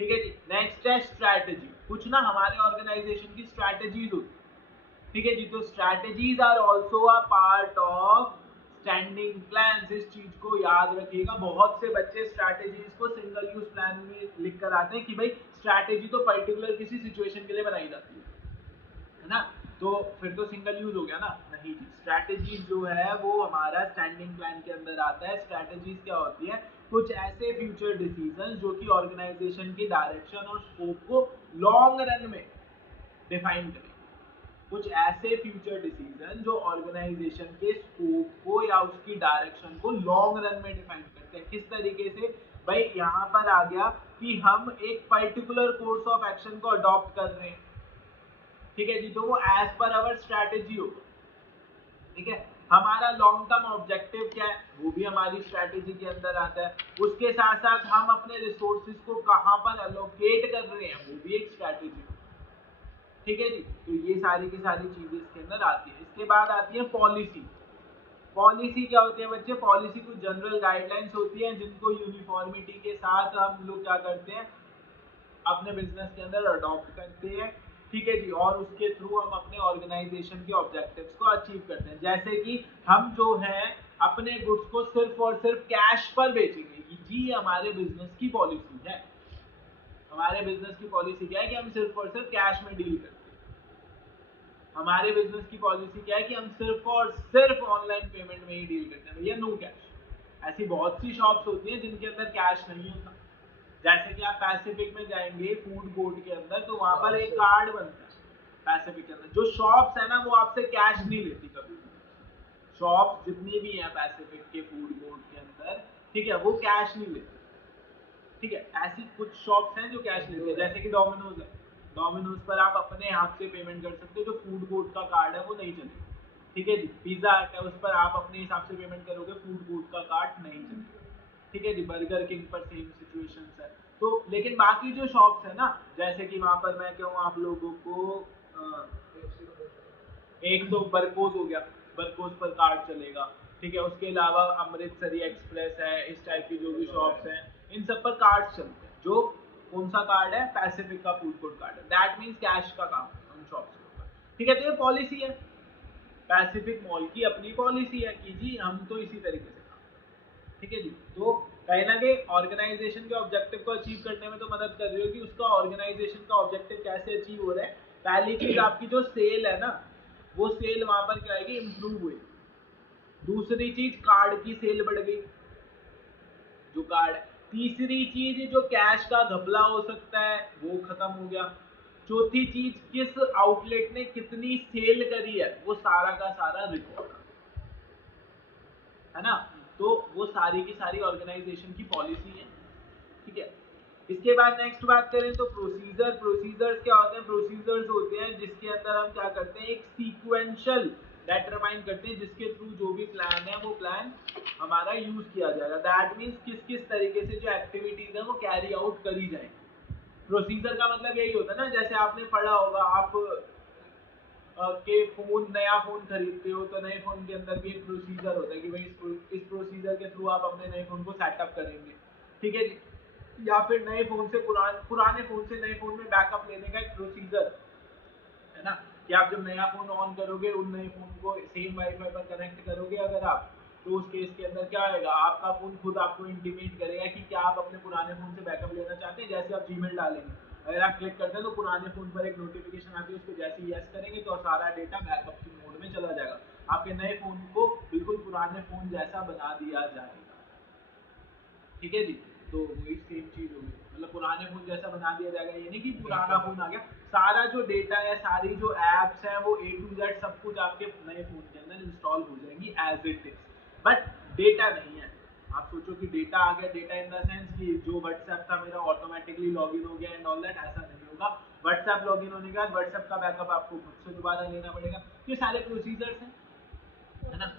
ठीक है जी। नेक्स्ट है स्ट्रैटेजी। कुछ ना हमारे ऑर्गेनाइजेशन की स्ट्रैटेजीज होती है, ठीक है जी, तो strategies are also a part of standing plans. इस चीज को याद रखिएगा, बहुत से बच्चे स्ट्रैटेजीज को सिंगल यूज प्लान में लिख कर आते हैं कि भाई स्ट्रैटेजी तो पर्टिकुलर किसी सिचुएशन के लिए बनाई जाती है ना, तो फिर तो सिंगल यूज हो गया ना, नहीं जी। स्ट्रैटेजीज जो है वो हमारा स्टैंडिंग प्लान के अंदर आता है। स्ट्रैटेजीज क्या होती है? कुछ ऐसे फ्यूचर डिसीजन जो कि ऑर्गेनाइजेशन की डायरेक्शन और स्कोप को लॉन्ग रन में डिफाइन करें, कुछ ऐसे फ्यूचर डिसीजन जो ऑर्गेनाइजेशन के स्कोप को या उसकी डायरेक्शन को लॉन्ग रन में डिफाइन करते हैं। किस तरीके से? भाई यहाँ पर आ गया कि हम एक पर्टिकुलर कोर्स ऑफ एक्शन को अडॉप्ट कर रहे हैं, ठीक है जी, तो वो एज पर अवर स्ट्रैटेजी होगा, ठीक है। हमारा लॉन्ग टर्म ऑब्जेक्टिव क्या है, वो भी हमारी स्ट्रैटेजी के अंदर आता है। उसके साथ साथ हम अपने रिसोर्सेज को कहाँ पर एलोकेट कर रहे हैं, वो भी एक स्ट्रैटेजी, ठीक है जी। तो ये सारी की सारी चीजें इसके अंदर आती है। इसके बाद आती है पॉलिसी। पॉलिसी क्या होती है बच्चे? पॉलिसी कुछ जनरल गाइडलाइंस होती है जिनको यूनिफॉर्मिटी के साथ हम लोग क्या करते हैं, अपने बिजनेस के अंदर अडॉप्ट करते हैं, ठीक है जी, और उसके थ्रू हम अपने ऑर्गेनाइजेशन के ऑब्जेक्टिव्स को अचीव करते हैं। जैसे कि हम जो है अपने गुड्स को सिर्फ और सिर्फ कैश पर बेचेंगे, जी हमारे बिजनेस की पॉलिसी है। हमारे बिजनेस की पॉलिसी क्या है कि हम सिर्फ और सिर्फ कैश में डील करते हैं। हमारे बिजनेस की पॉलिसी क्या है कि हम सिर्फ और सिर्फ ऑनलाइन पेमेंट में ही डील करते हैं, भैया नो कैश। ऐसी बहुत सी शॉप्स होती हैं जिनके अंदर कैश नहीं होता, जैसे कि आप पैसिफिक में जाएंगे फूड कोर्ट के अंदर, तो वहां पर एक कार्ड बनता है पैसिफिक के अंदर। जो शॉप्स है ना वो आपसे कैश नहीं लेती कभी। शॉप्स जितनी भी हैं पैसिफिक के फूड कोर्ट के अंदर, ठीक है, वो कैश नहीं लेते। ठीक है, ऐसी कुछ शॉप्स हैं जो कैश लेते हैं, जैसे कि डोमिनोज है। डोमिनोज पर आप अपने हाथ से पेमेंट कर सकते हो, जो फूड कोर्ट का कार्ड है वो नहीं चलेगा। ठीक है जी, पिज्जा हट है, उस पर आप अपने हिसाब से पेमेंट करोगे, फूड कोर्ट का कार्ड नहीं चलेगा। ठीक है जी, बर्गर किंग पर सेम सिचुएशन है। तो लेकिन बाकी जो शॉप्स है ना, जैसे कि वहां पर मैं कहूँ आप लोगों को एक तो बरकोस हो गया, बरकोस पर कार्ड चलेगा। ठीक है, उसके अलावा अमृतसरी एक्सप्रेस है, इस टाइप की जो भी शॉप्स हैं, इन सब पर कार्ड चलते हैं। जो कौन सा कार्ड है? पैसिफिक का फूड कोर्ट कार्ड है। दैट मीन्स कैश का काम है उन शॉप्स के ऊपर। ठीक है, तो ये पॉलिसी है, पैसिफिक मॉल की अपनी पॉलिसी है कि जी हम तो इसी तरीके से काम करते हैं। ठीक है जी, तो कहीं ना कहीं ऑर्गेनाइजेशन के ऑब्जेक्टिव को अचीव करने में तो मदद कर रही हो कि उसका ऑर्गेनाइजेशन का ऑब्जेक्टिव कैसे अचीव हो रहा है। पहली चीज आपकी जो सेल है ना, वो सेल वहां पर क्या आएगी? इंप्रूव हुई। दूसरी चीज, कार्ड की सेल बढ़ गई, जो कार्ड है। तीसरी चीज, जो कैश का घपला हो सकता है वो खत्म हो गया। चौथी चीज, किस आउटलेट ने कितनी सेल करी है वो सारा का सारा रिकॉर्ड है ना। तो वो सारी की सारी ऑर्गेनाइजेशन की पॉलिसी है। ठीक है, इसके बाद नेक्स्ट बात करें तो प्रोसीजर्स क्या होते हैं? प्रोसीजर्स होते हैं जिसके अंदर हम क्या करते हैं, एक सीक्वेंशियल डेटरमाइन करते हैं, जिसके थ्रू जो भी प्लान है वो प्लान हमारा यूज किया जाएगा। दैट मीन्स किस किस तरीके से जो एक्टिविटीज है वो कैरी आउट करी जाएंगी। प्रोसीजर का मतलब यही होता है ना, जैसे आपने पढ़ा होगा, आप के फोन, नया फोन खरीदते हो तो नए फोन के अंदर भी एक प्रोसीजर होता है कि भाई इस प्रोसीजर के थ्रू आप अपने नए फोन को सेटअप करेंगे। ठीक है जी, या फिर नए फोन से पुराने फोन से नए फोन में बैकअप लेने का एक प्रोसीजर है ना, कि आप जब नया फोन ऑन करोगे, उन नए फोन को सेम वाईफाई पर कनेक्ट करोगे अगर आप, तो उस केस के अंदर क्या होगा, आपका फोन खुद आपको इंटीमेट करेगा कि क्या आप अपने पुराने फोन से बैकअप लेना चाहते हैं। जैसे आप जीमेल डालेंगे, अगर आप क्लिक करते हैं तो पुराने फोन पर एक नोटिफिकेशन आती है, उसको जैसे ही यस करेंगे तो सारा डेटा बैकअप की मोड में चला जाएगा। आपके नए फोन को बिल्कुल पुराने फोन जैसा बना दिया जाएगा। ठीक है जी, तो वही सेम चीज होगी, मतलब पुराने फोन जैसा बना दिया जाएगा, ये नहीं कि पुराना फोन आ गया। सारा जो डेटा है, सारी जो एप्स है, वो A to Z सब कुछ आपके नए फोन के अंदर इंस्टॉल हो जाएंगी as it is. But data नहीं है। आप सोचो कि डेटा आ गया, डेटा इन द सेंस कि जो व्हाट्सएप था मेरा ऑटोमेटिकली लॉगिन हो गया एंड ऑल दैट, ऐसा नहीं होगा। व्हाट्सएप लॉगिन होने के बाद व्हाट्सएप का बैकअप आपको खुद से दोबारा लेना पड़ेगा। ये सारे प्रोसीजर्स हैं, है ना।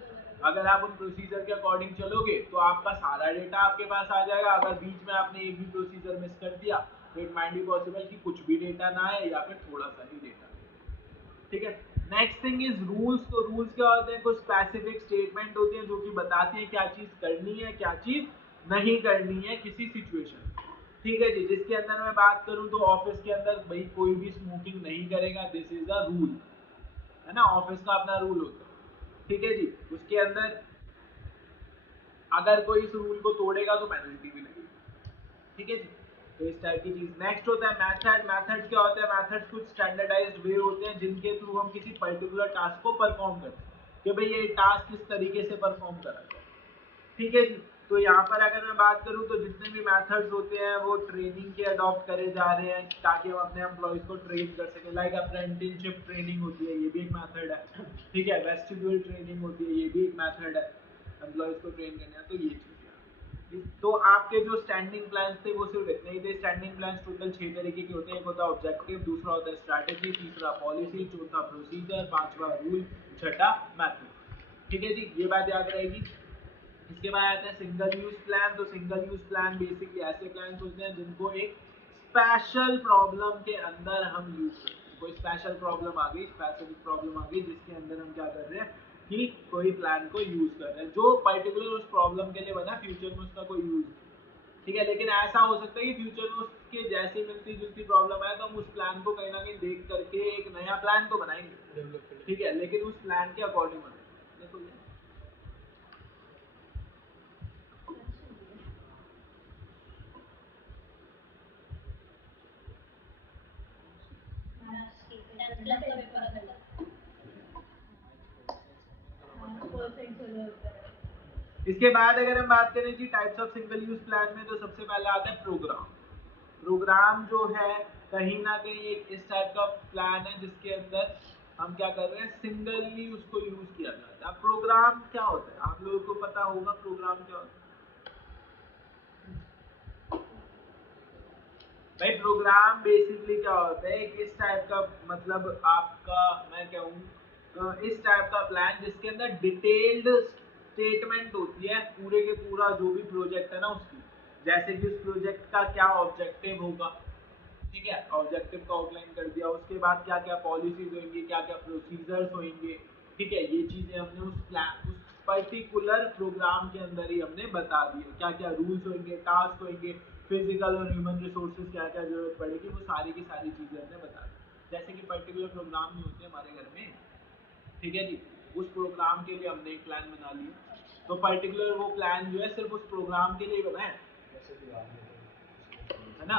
अगर आप उन प्रोसीजर के अकॉर्डिंग चलोगे तो आपका सारा डेटा आपके पास आ जाएगा। अगर बीच में आपने एक भी प्रोसीजर मिस कर दिया तो इट माइट बी पॉसिबल कि कुछ भी डेटा ना आए या फिर थोड़ा सा ही डेटा। ठीक है, नेक्स्ट थिंग इज रूल्स। तो रूल्स क्या होते हैं? कुछ स्पेसिफिक स्टेटमेंट होते हैं जो कि बताती है क्या चीज करनी है, क्या चीज नहीं करनी है किसी सिचुएशन। ठीक है जी, जिसके अंदर मैं बात करूं तो ऑफिस के अंदर भाई कोई भी स्मोकिंग नहीं करेगा, दिस इज अ रूल, है ना। ऑफिस का अपना रूल होता है। ठीक है जी, उसके अंदर अगर कोई इस रूल को तोड़ेगा तो पेनल्टी भी लगेगी। ठीक है जी, तो इस टाइप की चीज। नेक्स्ट होता है मैथड। मैथड्स क्या होते हैं? मैथड्स कुछ स्टैंडर्डाइज्ड वे होते हैं जिनके थ्रू हम किसी पर्टिकुलर टास्क को परफॉर्म करते हैं, कि भाई ये टास्क किस तरीके से परफॉर्म करा जाए। ठीक है जी, तो यहाँ पर अगर मैं बात करूँ तो जितने भी मेथड्स होते हैं वो ट्रेनिंग के अडॉप्ट करे जा रहे हैं ताकि हम अपने एम्प्लॉयज को ट्रेन कर सकें। लाइक अप्रेंटिसशिप ट्रेनिंग होती है, ये भी एक मेथड है। ठीक है, वेस्टिब्यूल ट्रेनिंग होती है, ये भी एक मेथड है एम्प्लॉयज को ट्रेन करने का। तो ये चीज़ है। तो आपके जो स्टैंडिंग प्लान्स थे वो सिर्फ इतने ही थे। स्टैंडिंग प्लान्स टोटल 6 तरीके के होते हैं। एक होता है ऑब्जेक्टिव, दूसरा होता है स्ट्रैटेजी, तीसरा पॉलिसी, चौथा प्रोसीजर, पांचवा रूल, छठा मैथड। ठीक है जी, ये बात याद रहेगी। इसके बाद आता है सिंगल यूज प्लान। तो सिंगल यूज प्लान बेसिकली ऐसे प्लान होते हैं जिनको एक स्पेशल प्रॉब्लम के अंदर हम यूज करते हैं। कोई स्पेशल प्रॉब्लम आ गई, स्पेसिफिक प्रॉब्लम आ गई, जिसके अंदर हम क्या कर रहे हैं कि कोई प्लान को यूज कर रहे हैं जो पर्टिकुलर उस प्रॉब्लम के लिए बना, फ्यूचर में उसका कोई यूज नहीं। ठीक है, लेकिन ऐसा हो सकता है कि फ्यूचर में उसके जैसी मिलती जुलती प्रॉब्लम आए तो हम उस प्लान को कहीं ना कहीं देख करके एक नया प्लान तो बनाएंगे। ठीक है, लेकिन उस प्लान के अकॉर्डिंग बनाएंगे। देखो ये इसके बाद अगर हम बात करें जी types of single use plan में, तो सबसे पहले आता है प्रोग्राम। प्रोग्राम जो है कहीं ना कहीं एक इस टाइप का प्लान है जिसके अंदर हम क्या कर रहे हैं, सिंगली उसको यूज किया जाता है। अब प्रोग्राम क्या होता है? आप लोगों को पता होगा प्रोग्राम क्या होता है। भाई प्रोग्राम बेसिकली क्या होता है, किस टाइप का, मतलब आपका मैं कहूँ इस टाइप का प्लान जिसके अंदर डिटेल्ड स्टेटमेंट होती है पूरे के पूरा जो भी प्रोजेक्ट है ना उसकी, जैसे कि उस प्रोजेक्ट का क्या ऑब्जेक्टिव होगा, ठीक है, ऑब्जेक्टिव का आउटलाइन कर दिया, उसके बाद क्या क्या पॉलिसीज होंगी, क्या क्या प्रोसीजर्स होंगे, ठीक है, ये चीजें हमने उस प्लान उस पर्टिकुलर प्रोग्राम के अंदर ही हमने बता दिए, क्या क्या रूल्स होंगे, टास्क होंगे, फिजिकल और ह्यूमन रिसोर्सेज क्या क्या जरूरत पड़ेगी, वो सारी की सारी चीजें हमने बता दी। जैसे कि पर्टिकुलर प्रोग्राम नहीं होते हमारे घर में, ठीक है जी, उस प्रोग्राम के लिए हमने एक प्लान बना लिया, तो पर्टिकुलर वो प्लान जो है सिर्फ उस प्रोग्राम के लिए बना है ना,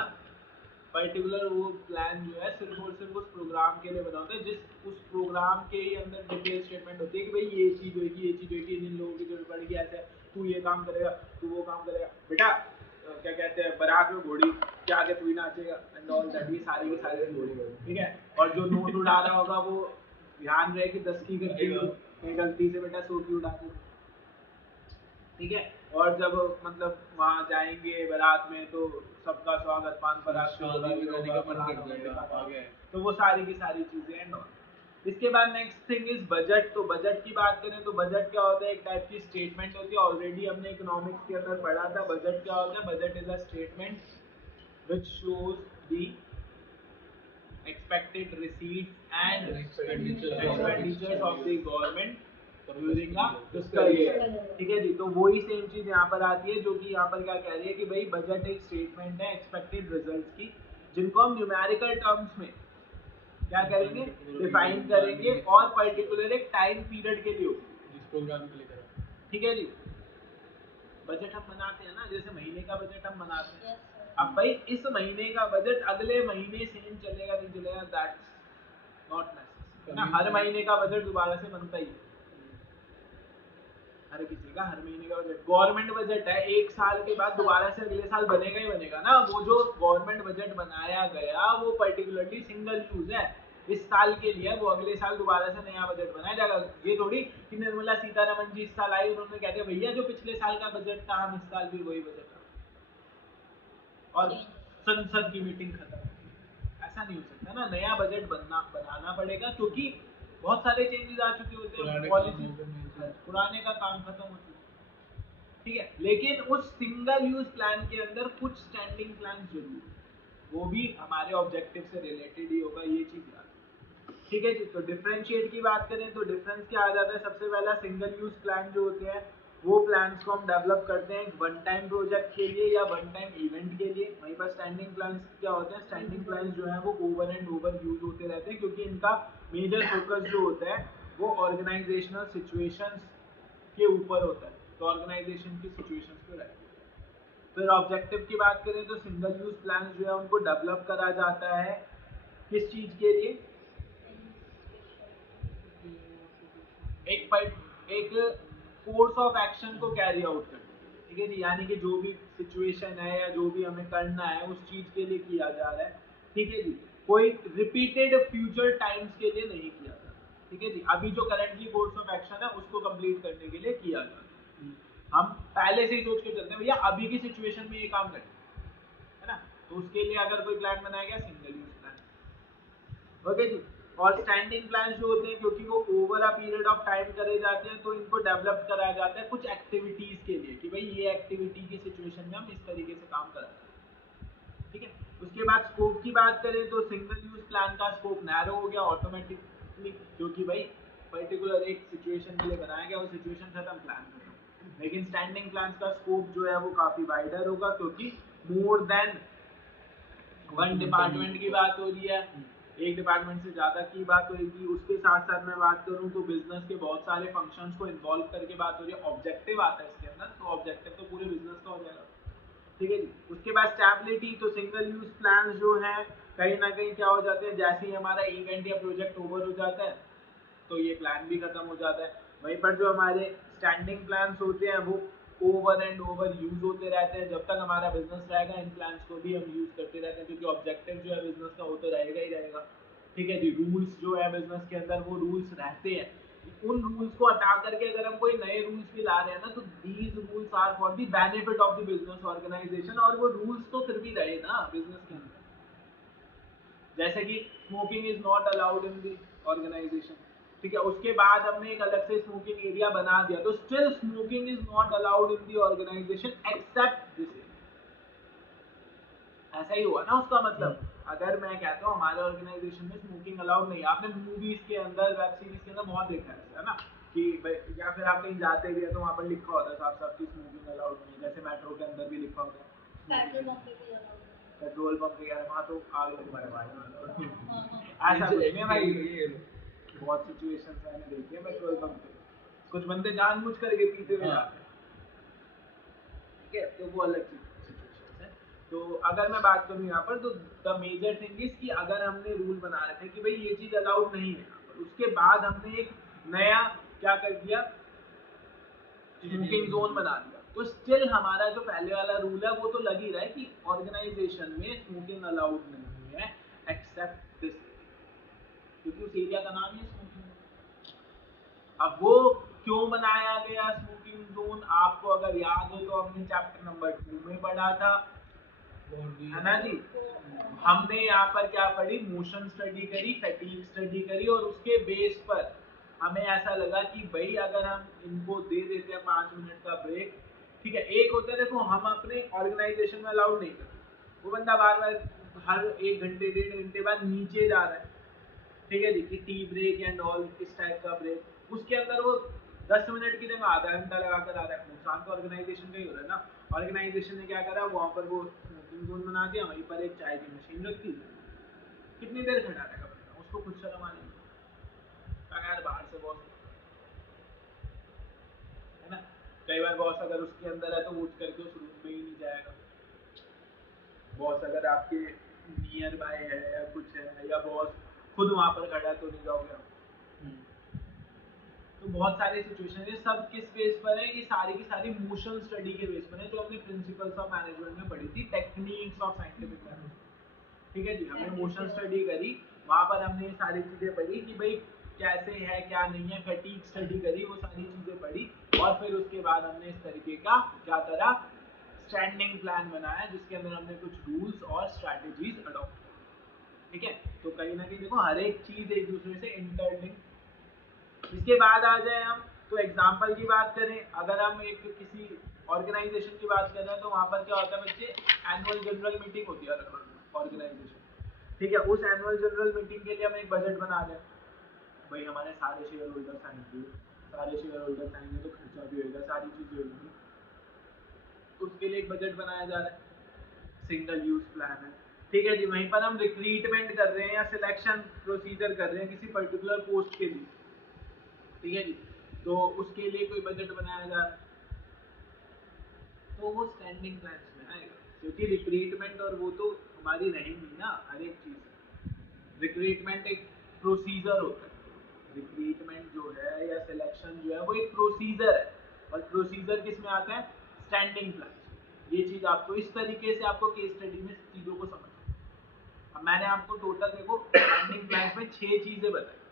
पर्टिकुलर वो प्लान जो है सिर्फ और सिर्फ उस प्रोग्राम के लिए बना होता है, जिस उस प्रोग्राम के ही अंदर डिटेल स्टेटमेंट होती है कि भाई ये चीज होगी, ये चीज होगी, इन लोगों की जरूरत पड़ेगी, ऐसे तू ये काम करेगा, तू वो काम करेगा, बेटा क्या कहते हैं बारात में घोड़ी के आगे तू ही नाचेगा एंड ऑल दैट, ये सारी की सारी घोड़ी, ठीक है, और जो नोट उड़ा रहा होगा वो ध्यान रहे कि 10 की गलती से बेटा 100 की उड़ा दे, ठीक है, और जब मतलब वहाँ जाएंगे बारात में तो सबका स्वागत पान पराग से होगा, तो वो सारी की सारी चीजें एंड ऑल। इसके बाद नेक्स्ट थिंग इज बजट। तो बजट की बात करें तो बजट क्या होता है, एक टाइप की स्टेटमेंट होती है, ऑलरेडी हमने इकोनॉमिक्स के अंदर पढ़ा था। बजट क्या होता है, budget is a statement which shows the expected receipts and expenditures of the government during the fiscal year, ठीक है जी, तो वही सेम चीज यहाँ पर आती है, जो कि यहाँ पर क्या कह रही है कि भाई बजट एक स्टेटमेंट है एक्सपेक्टेड रिजल्ट्स की, जिनको हम न्यूमेरिकल टर्म्स में क्या करेंगे, डिफाइन करेंगे, और पर्टिकुलर एक टाइम पीरियड के लिए होगी, जिस प्रोग्राम के लिए करें, ठीक है जी। बजट हम बनाते हैं ना, जैसे महीने का बजट हम बनाते हैं, अब भाई इस महीने का बजट अगले महीने सेम चलेगा नहीं चलेगा, दैट्स नॉट नेसेसरी ना, हर महीने का बजट दोबारा से बनता ही है, हर किसी का हर महीने का बजट, गवर्नमेंट बजट है, एक साल के बाद दोबारा से अगले साल बनेगा ही बनेगा ना, वो जो गवर्नमेंट बजट बनाया गया वो पर्टिकुलरली सिंगल यूज है, इस साल के लिए, वो अगले साल दोबारा से नया बजट बनाया जाएगा। ये थोड़ी कि निर्मला सीतारमण जी इस साल आई, उन्होंने कहते भैया जो पिछले साल का बजट था हम इस साल भी वही बजट और संसद की मीटिंग खत्म, ऐसा नहीं हो सकता ना, नया बजट बनाना पड़ेगा, क्योंकि बहुत सारे चेंजेस आ चुके होते हैं, पॉलिसी पुराने का काम खत्म हो चुका है, ठीक है, लेकिन उस सिंगल यूज प्लान के अंदर कुछ स्टैंडिंग प्लान जरूर, वो भी हमारे ऑब्जेक्टिव से रिलेटेड ही होगा, ये चीज याद, ठीक है जी। तो डिफरेंशिएट की बात करें तो डिफरेंस क्या आ जाता है, सबसे पहला सिंगल यूज प्लान जो होते हैं वो प्लान्स को हम डेवलप करते हैं वन टाइम प्रोजेक्ट के लिए या वन टाइम इवेंट के लिए, वहीं पर स्टैंडिंग प्लान्स क्या होते हैं, स्टैंडिंग प्लान्स जो है वो ओवर एंड ओवर यूज होते रहते हैं, क्योंकि इनका मेजर फोकस जो होता है वो ऑर्गेनाइजेशनल सिचुएशंस के ऊपर होता है, तो ऑर्गेनाइजेशन की सिचुएशंस पे रहती है। फिर ऑब्जेक्टिव की बात करें तो सिंगल यूज प्लान जो है उनको डेवलप करा जाता है किस चीज के लिए, एक कोर्स ऑफ एक्शन को कैरी आउट करना, ठीक है जी, यानी कि जो भी सिचुएशन है या जो भी हमें करना है उस चीज के लिए किया जा रहा है, ठीक है जी, कोई रिपीटेड फ्यूचर टाइम्स के लिए नहीं किया जा रहा, ठीक है जी, अभी जो करंटली कोर्स ऑफ एक्शन है उसको कंप्लीट करने के लिए किया जा रहा है, हम पहले से ही सोच के चलते हैं भैया अभी की सिचुएशन में ये काम करें, है ना, तो उसके लिए अगर कोई प्लान बनाया गया सिंगल यूज प्लान, ओके जी। और स्टैंडिंग प्लान जो होते हैं क्योंकि वो over a period of time करे जाते हैं, तो इनको डेवलप कराया जाता है कुछ एक्टिविटीज के लिए कि भाई ये एक्टिविटी की सिचुएशन में हम इस तरीके से काम कराते हैं, ठीक है। उसके बाद स्कोप की बात करें तो सिंगल यूज प्लान का स्कोप नैरो हो गया ऑटोमेटिकली, क्योंकि भाई पर्टिकुलर एक सिचुएशन के लिए बनाया गया, वो सिचुएशन खत्म, प्लान खत्म, लेकिन स्टैंडिंग प्लान का स्कोप जो है वो काफी वाइडर होगा, क्योंकि मोर देन वन डिपार्टमेंट की बात हो रही है, एक डिपार्टमेंट से ज्यादा की बात होगी, उसके साथ साथ मैं बात करूं तो बिजनेस के बहुत सारे फंक्शंस को इन्वॉल्व करके बात हो रही है, ऑब्जेक्टिव आता है इसके अंदर, तो ऑब्जेक्टिव तो पूरे बिजनेस का हो जाएगा, ठीक है जी। उसके बाद स्टेबिलिटी, तो सिंगल यूज प्लान जो है कहीं ना कहीं क्या हो जाते हैं, जैसे ही हमारा इवेंट या प्रोजेक्ट ओवर हो जाता है तो ये प्लान भी खत्म हो जाता है, वहीं पर जो हमारे स्टैंडिंग प्लान्स होते हैं वो ओवर एंड ओवर यूज होते रहते हैं, जब तक हमारा बिजनेस रहेगा इन प्लान्स को भी हम यूज करते रहते हैं, क्योंकि ऑब्जेक्टिव जो है बिजनेस का वो तो रहेगा ही रहेगा, ठीक है जी। रूल्स जो है बिजनेस के अंदर वो रूल्स रहते हैं, उन रूल्स को हटा करके अगर हम कोई नए रूल्स भी ला रहे हैं ना, तो these rules are for the benefit of the business organisation, और वो रूल्स तो फिर भी रहे ना बिजनेस के अंदर, जैसे कि smoking is not allowed in the organisation, ठीक है, उसके बाद हमने एक अलग से स्मोकिंग एरिया बना दिया, तो still smoking is not allowed in the organisation except this area. ऐसा ही हुआ ना उसका मतलब। अगर मैं कहता हूँ हमारे ऑर्गेनाइजेशन में स्मोकिंग अलाउड नहीं है, आपने मूवीज के अंदर, वेब सीरीज के अंदर बहुत देखा है ना, कि या फिर आप कहीं जाते भी है तो वहाँ पर लिखा होता है साफ साफ कि स्मोकिंग अलाउड नहीं है, जैसे मेट्रो के अंदर भी लिखा होता है पेट्रोल पंप वगैरह, वहाँ तो आग लगवाने वाले ऐसा कुछ नहीं भाई, बहुत सिचुएशंस मैंने देखी है पेट्रोल पंप पे, कुछ बंदे जानबूझ करके पीते हुए जाते हैं, ठीक है, तो वो अलग सिचुएशंस है। तो अगर मैं बात करूँ यहाँ पर, तो द मेजर थिंग इज कि अगर हमने रूल बना रखे हैं कि भाई ये चीज अलाउड नहीं है, उसके बाद हमने एक नया क्या कर दिया, स्मोकिंग जोन बना दिया, तो स्टिल हमारा जो पहले वाला रूल है वो तो लग ही रहा है कि ऑर्गेनाइजेशन में स्मोकिंग अलाउड नहीं है एक्सेप्ट दिस, क्योंकि उस एरिया का नाम ही है स्मोकिंग। अब वो क्यों बनाया गया स्मोकिंग जोन, आपको अगर याद हो तो हमने चैप्टर नंबर 2 में पढ़ा था, है ना जी। हमने यहाँ पर क्या पढ़ी, मोशन स्टडी करी, फैटीग स्टडी करी, और उसके बेस पर हमें ऐसा लगा कि भाई अगर हम इनको दे देते हैं 5 मिनट का ब्रेक, ठीक है, एक होता है देखो हम अपने ऑर्गेनाइजेशन में अलाउड नहीं करते, वो बंदा बार बार हर 1 घंटे 1.5 घंटे बाद नीचे जा रहा है, ठीक है जी, कि टी ब्रेक एंड ऑल इस टाइप का ब्रेक, उसके अंदर वो 10 मिनट की जगह आधा घंटा लगा कर आ रहा है, नुकसान तो ऑर्गेनाइजेशन का ही हो रहा है ना। ऑर्गेनाइजेशन ने क्या करा, वहाँ पर वो स्मोकिंग जोन बना दिया, वहीं पर एक चाय की मशीन रख दी, कितनी देर खड़ा रहेगा बंदा, उसको खुद शर्म आने यार बाहर से बॉस है ना, कई बार बॉस अगर उसके अंदर है तो उठ करके उस रूम में ही नहीं जाएगा, बॉस अगर आपके नियर बाय है या कुछ है, या बॉस खुद वहाँ पर खड़ा है तो नहीं जाओगे आप। तो बहुत सारे सिचुएशन है, सब किस बेस पर है, ये सारी की सारी मोशन स्टडी के बेस पर है, जो हमने प्रिंसिपल्स ऑफ मैनेजमेंट में पढ़ी थी, टेक्निक्स ऑफ साइंटिफिक मैनेजमेंट, ठीक है जी, हमने मोशन स्टडी करी, वहाँ पर हमने ये सारी चीजें पढ़ी कि भाई कैसे है क्या नहीं है, फैटीग स्टडी करी, वो सारी चीजें पढ़ी, और फिर उसके बाद हमने इस तरीके का क्या करा, स्टैंडिंग प्लान बनाया, जिसके अंदर हमने कुछ रूल्स और स्ट्रैटेजीज अडॉप्ट की, ठीक है। तो कहीं ना कहीं देखो हर एक चीज एक दूसरे से इंटरलिंक। इसके बाद आ जाए हम, तो एग्जाम्पल की बात करें, अगर हम एक किसी ऑर्गेनाइजेशन की बात कर रहे हैं, तो वहाँ पर क्या होता है बच्चे, एनुअल जनरल मीटिंग होती है ऑर्गेनाइजेशन, ठीक है, उस एनुअल जनरल मीटिंग के लिए हम एक बजट बना लें, भाई हमारे सारे शेयर होल्डर्स आएंगे, सारे शेयर होल्डर्स आएंगे तो खर्चा भी होगा, सारी चीजें होंगी, उसके लिए एक बजट बनाया जा रहा है, सिंगल यूज प्लान है, ठीक है जी। वहीं पर हम रिक्रूटमेंट कर रहे हैं या सिलेक्शन प्रोसीजर कर रहे हैं किसी पर्टिकुलर पोस्ट के लिए, ठीक है जी, तो उसके लिए कोई बजट बनाया जा रहा है, तो वो स्टैंडिंग प्लान्स में आएगा, क्योंकि रिक्रूटमेंट और वो तो हमारी रहेंगी ना हर एक चीज। रिक्रूटमेंट एक प्रोसीजर होता है, रिक्रूटमेंट जो है या सिलेक्शन जो है वो एक प्रोसीजर है, और प्रोसीजर किस में आता है, स्टैंडिंग प्लान। ये चीज आपको इस तरीके से आपको केस स्टडी में चीजों को समझना। अब मैंने आपको टोटल देखो स्टैंडिंग प्लान में 6 चीजें बताई,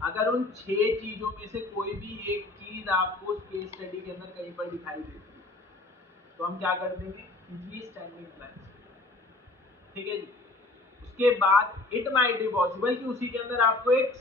अगर उन 6 चीजों में से कोई भी एक चीज आपको केस स्टडी के अंदर कहीं पर दिखाई देती है, तो हम क्या कर देंगे, ये स्टैंडिंग प्लान, ठीक है जी। उसके बाद इट माइट बी पॉसिबल कि उसी के अंदर आपको एक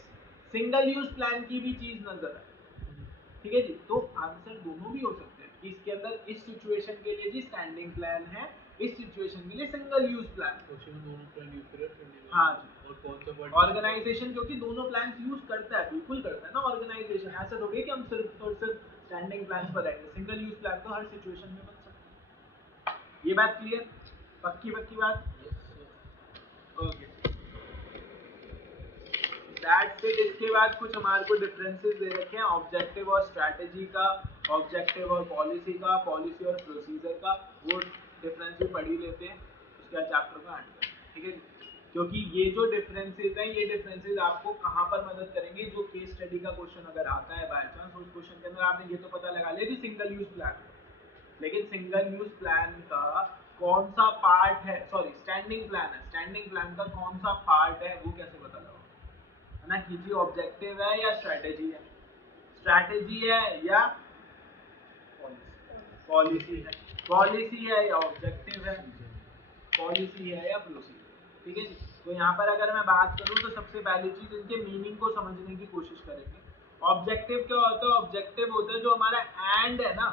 सिंगल यूज प्लान की भी चीज नजर आए, ठीक है जी। तो आंसर दोनों भी हो सकते हैं कि इसके अंदर इस सिचुएशन के लिए जी स्टैंडिंग प्लान है, इस सिचुएशन के लिए सिंगल यूज प्लान, दोनों प्लान यूज करें, हाँ जी। और कौन सा वर्ड, ऑर्गेनाइजेशन क्योंकि दोनों प्लान यूज करता है, बिल्कुल करता है ना ऑर्गेनाइजेशन, ऐसा थोड़ी कि हम सिर्फ और सिर्फ स्टैंडिंग प्लान पर रहेंगे, सिंगल यूज प्लान तो हर सिचुएशन में बन सकता है। ये बात क्लियर, पक्की पक्की बात, ओके दैट्स इट। इसके बाद कुछ हमारे को डिफरेंसेस दे रखे हैं, ऑब्जेक्टिव और स्ट्रैटेजी का, ऑब्जेक्टिव और पॉलिसी का, पॉलिसी और प्रोसीजर का, वो डिफरेंस भी पढ़ ही लेते हैं, उसके बाद चैप्टर का एंड, ठीक है, क्योंकि ये जो डिफरेंसेस हैं, ये डिफरेंसेस आपको कहाँ पर मदद करेंगे, जो केस स्टडी का क्वेश्चन अगर आता है बाय चांस, उस क्वेश्चन के अंदर आपने ये तो पता लगा लिया कि सिंगल यूज प्लान है, लेकिन सिंगल यूज प्लान का कौन सा पार्ट है, सॉरी स्टैंडिंग प्लान है, स्टैंडिंग प्लान का कौन सा पार्ट है वो कैसे पता लगा, है ना, कि जी ऑब्जेक्टिव है या स्ट्रैटेजी है, स्ट्रैटेजी है या पॉलिसी है, पॉलिसी है या ऑब्जेक्टिव है, पॉलिसी है या प्रोसीजर, ठीक है जी। तो यहाँ पर अगर मैं बात करूँ तो सबसे पहली चीज इनके मीनिंग को समझने की कोशिश करेंगे। ऑब्जेक्टिव क्या होता है? ऑब्जेक्टिव होता है जो हमारा एंड है ना,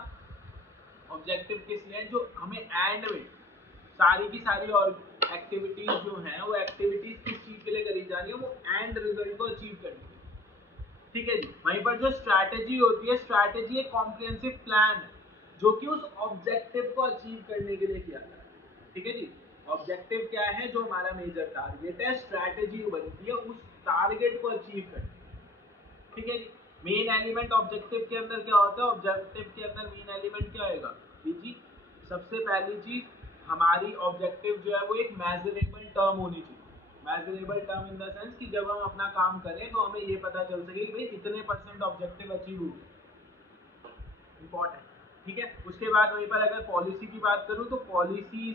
ऑब्जेक्टिव किस लिए? जो हमें एंड में सारी की सारी और एक्टिविटीज जो हैं वो एक्टिविटीज किस चीज के लिए करी जा रही है? वो एंड रिजल्ट को अचीव करने के लिए। ठीक है जी। वहीं पर जो स्ट्रैटेजी होती है, स्ट्रैटेजी एक कॉम्प्रिहेंसिव प्लान है जो कि उस ऑब्जेक्टिव को अचीव करने के लिए किया जाता है। ठीक है जी। ऑब्जेक्टिव क्या है? जो हमारा मेजर टारगेट है, स्ट्रैटेजी बनती है उस टारगेट को अचीव करने। ठीक है जी। मेन एलिमेंट ऑब्जेक्टिव के अंदर क्या होता है? ऑब्जेक्टिव के अंदर मेन एलिमेंट क्या होगा जी? सबसे पहली चीज हमारी ऑब्जेक्टिव जो है वो एक मेजरेबल टर्म होनी चाहिए। Measurable term in the sense कि जब हम अपना काम करें तो हमें ये पता चल सके कि भाई इतने % ऑब्जेक्टिव अचीव हो गए। इंपॉर्टेंट। ठीक है। उसके बाद वहीं पर अगर पॉलिसी की बात करूं तो पॉलिसीज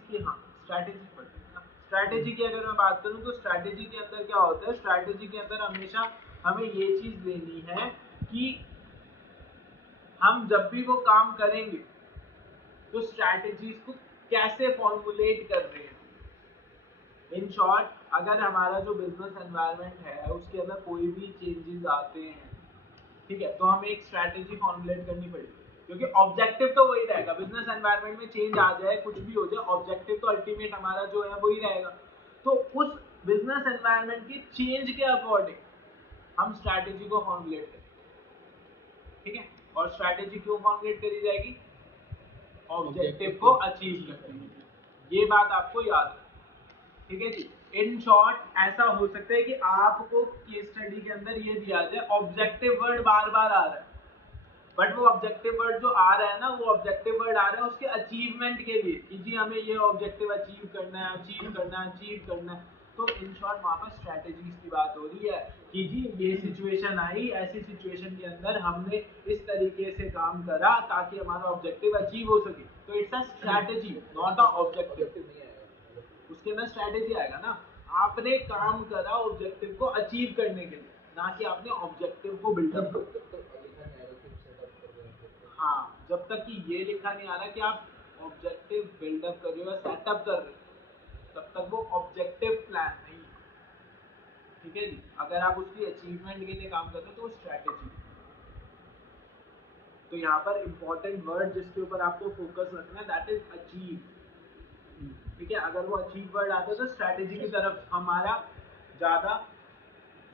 की, हाँ, स्ट्रैटेजी पढ़ते हैं ना। स्ट्रैटेजी की अगर मैं बात करूं तो स्ट्रैटेजी के अंदर क्या होता है? स्ट्रैटेजी के अंदर हमेशा हमें ये चीज लेनी है कि हम जब भी वो काम करेंगे तो स्ट्रैटेजीज को कैसे फॉर्मुलेट कर रहे हैं। इन शॉर्ट, अगर हमारा जो बिजनेस एनवायरनमेंट है उसके अंदर कोई भी चेंजेस आते हैं, ठीक है, तो हमें एक स्ट्रैटेजी फॉर्मुलेट करनी पड़ेगी क्योंकि ऑब्जेक्टिव तो वही रहेगा। बिजनेस एनवायरनमेंट में चेंज आ जाए, कुछ भी हो जाए, ऑब्जेक्टिव तो अल्टीमेट हमारा जो है वही रहेगा। तो उस बिजनेस एनवायरनमेंट की चेंज के अकॉर्डिंग हम स्ट्रैटेजी को फॉर्मुलेट करें। ठीक है। और स्ट्रैटेजी क्यों फॉर्मुलेट करी जाएगी? ऑब्जेक्टिव को अचीव करने के लिए। ये बात आपको याद है। ठीक है जी। इन शॉर्ट, ऐसा हो सकता है कि आपको केस स्टडी के अंदर ये दिया जाए, ऑब्जेक्टिव वर्ड बार बार आ रहा है, बट वो ऑब्जेक्टिव वर्ड जो आ रहा है ना, वो ऑब्जेक्टिव वर्ड आ रहा है उसके अचीवमेंट के लिए कि जी हमें ये ऑब्जेक्टिव अचीव करना है, अचीव करना है, अचीव करना है। तो इन शॉर्ट वहां पर स्ट्रैटेजीज की बात हो रही है कि जी ये सिचुएशन आई, ऐसी सिचुएशन के अंदर हमने इस तरीके से काम करा ताकि हमारा ऑब्जेक्टिव अचीव हो सके। तो it's a strategy, not a objective. उसके अंदर स्ट्रैटेजी आएगा ना। आपने काम करा ऑब्जेक्टिव को अचीव करने के लिए, ना कि आपने ऑब्जेक्टिव को बिल्डअप हाँ, जब तक कि ये लिखा नहीं आ रहा कि आप ऑब्जेक्टिव बिल्डअप कर रहे हो या सेटअप कर रहे हो, तब तक वो ऑब्जेक्टिव प्लान नहीं है। ठीक है जी। अगर आप उसकी अचीवमेंट के लिए काम कर रहे हो तो वो स्ट्रैटेजी। तो यहाँ पर इंपॉर्टेंट वर्ड जिसके ऊपर आपको फोकस रखना है दैट इज अचीव। ठीक है। अगर वो अचीव वर्ड आता है तो स्ट्रैटेजी की तरफ हमारा ज्यादा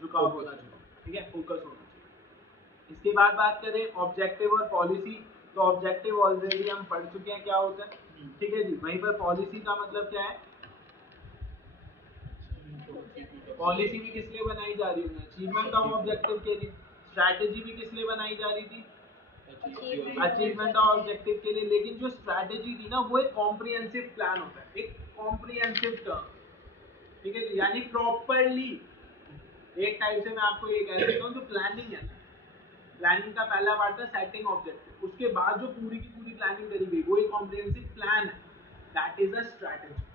झुकाव होना चाहिए। ठीक है, फोकस होना चाहिए। इसके बाद बात करें ऑब्जेक्टिव और पॉलिसी। तो ऑब्जेक्टिव ऑलरेडी हम पढ़ चुके हैं क्या होता है। ठीक है जी। वहीं पर पॉलिसी का मतलब क्या है? पॉलिसी भी किस लिए बनाई जा रही है? अचीवमेंट ऑफ ऑब्जेक्टिव के लिए। स्ट्रैटेजी भी किस लिए बनाई जा रही थी? अचीवमेंट ऑफ ऑब्जेक्टिव के लिए। लेकिन जो स्ट्रैटेजी थी ना वो एक कॉम्प्रिहेंसिव प्लान होता है, एक कॉम्प्रिहेंसिव टर्म। ठीक है, यानी प्रॉपरली एक टाइप से मैं आपको ये कह सकता हूँ जो प्लानिंग है ना, प्लानिंग का पहला पार्ट था सेटिंग ऑब्जेक्टिव, उसके बाद जो पूरी की पूरी प्लानिंग करी गई वो एक कॉम्प्रिहेंसिव प्लान है, दैट इज अ स्ट्रैटेजी।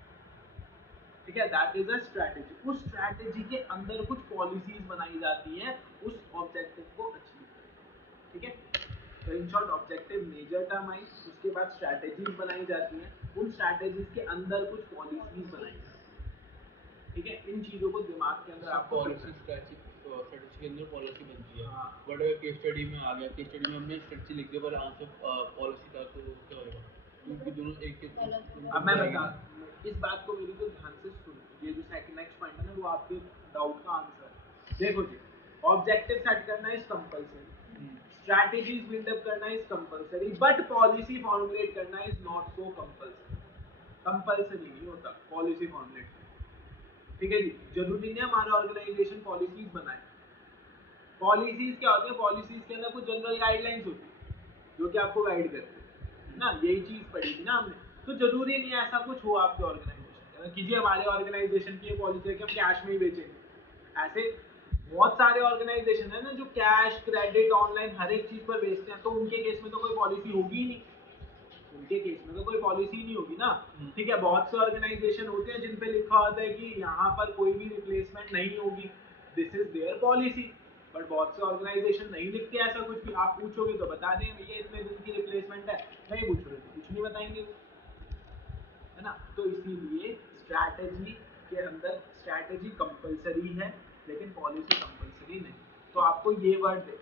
ठीक है, दैट इज अ स्ट्रैटेजी। उस स्ट्रैटेजी के अंदर कुछ पॉलिसीज बनाई जाती हैं उस ऑब्जेक्टिव को अचीव करने। ठीक है। तो in short objective major term आई, उसके बाद स्ट्रैटेजीज बनाई जाती हैं, उन स्ट्रैटेजीज के अंदर कुछ पॉलिसीज बनाई जाती हैं। ठीक है। इन चीजों को दिमाग के अंदर आपको पॉलिसी स्ट्रैटेजी के अंदर पॉलिसी बनती है। हाँ। बट अगर केस स्टडी में आ गया, केस स्टडी में हमने स्ट्रैटेजी लिख दिया पर आंसर पॉलिसी था तो क्या होगा? क्योंकि दोनों एक अब मैं बता, इस बात को मेरी को ध्यान से सुनो, ये जो सेकंड नेक्स्ट पॉइंट है ना वो आपके डाउट का आंसर है। देखो जी, ऑब्जेक्टिव सेट करना इज कंपलसरी, स्ट्रैटेजीज बिल्डअप करना is compulsory, but policy formulate करना is not so compulsory. Compulsory नहीं होता पॉलिसी फॉर्मुलेट करना। ठीक है जी। जरूरी नहीं हमारा ऑर्गेनाइजेशन पॉलिसीज बनाए। पॉलिसीज क्या होती है? पॉलिसीज के अंदर कुछ जनरल गाइडलाइंस होती है जो कि आपको गाइड करते हैं ना, यही चीज पढ़ी थी ना हमने। तो जरूरी नहीं है ऐसा कुछ हो आपके ऑर्गेनाइजेशन कीजिए हमारे ऑर्गेनाइजेशन की पॉलिसी है कि हम कैश में ही बेचेंगे। ऐसे बहुत सारे ऑर्गेनाइजेशन है ना जो कैश, क्रेडिट, ऑनलाइन हर एक चीज पर बेचते हैं, तो उनके केस में तो कोई पॉलिसी होगी ही नहीं। उनके केस में तो कोई पॉलिसी नहीं होगी ना। ठीक है। बहुत से ऑर्गेनाइजेशन होते हैं जिन पे लिखा होता है कि यहाँ पर कोई भी रिप्लेसमेंट नहीं होगी, this is their policy. But बहुत से ऑर्गेनाइजेशन नहीं लिखते ऐसा कुछ भी। आप पूछोगे तो बता दें भैया इतने दिन की रिप्लेसमेंट है, नहीं पूछोगे तो कुछ नहीं बताएंगे, है ना। तो इसीलिए स्ट्रैटेजी के अंदर स्ट्रैटेजी कंपलसरी है लेकिन पॉलिसी कंपलसरी नहीं, तो आपको ये वर्ड दे,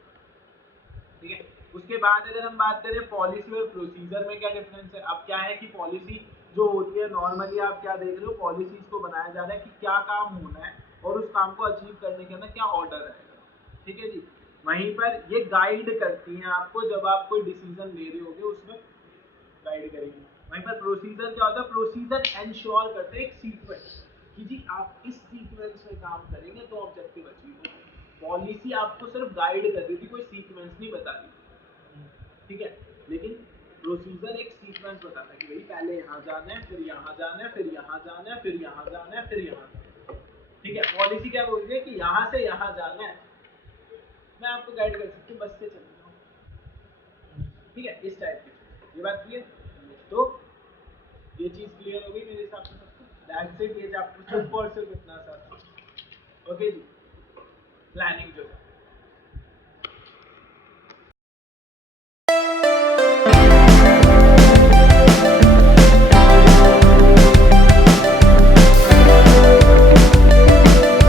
ठीक है। उसके बाद अगर हम बात करें पॉलिसी और प्रोसीजर में क्या डिफरेंस है, अब क्या है कि पॉलिसी जो होती है नॉर्मली आप क्या देख रहे हो, पॉलिसीज को बनाया जा रहा है कि क्या काम होना है और उस काम को अचीव करने के अंदर क्या ऑर्डर रहेगा, ठीक है जी। वहीं पर ये गाइड करती हैं आपको, जब आप कोई डिसीजन ले रहे होगे उसमें गाइड करेगी। वहीं पर प्रोसीजर क्या होता है, प्रोसीजर एंश्योर करते हैं एक सीक्वेंस कि जी आप इस सीक्वेंस में काम करेंगे तो ऑब्जेक्टिव अचीव होगा। पॉलिसी आपको सिर्फ गाइड कर रही थी, कोई सीक्वेंस नहीं बता रही, ठीक है। लेकिन प्रोसीजर एक सीक्वेंस बताता है कि भाई पहले यहाँ जाना है, फिर यहाँ जाना है, फिर यहाँ जाना है, फिर यहाँ जाना है, फिर यहाँ जाना है, ठीक है। पॉलिसी क्या बोलती है कि यहाँ से यहाँ जाना है, मैं आपको गाइड कर सकती हूँ, बस से चल जाओ, ठीक है, इस टाइप की चीज। ये बात क्लियर, तो ये चीज क्लियर हो गई मेरे हिसाब से सबको। दैट्स इट, ये चैप्टर सिर्फ और सिर्फ इतना सा था। ओके जी, प्लानिंग जो है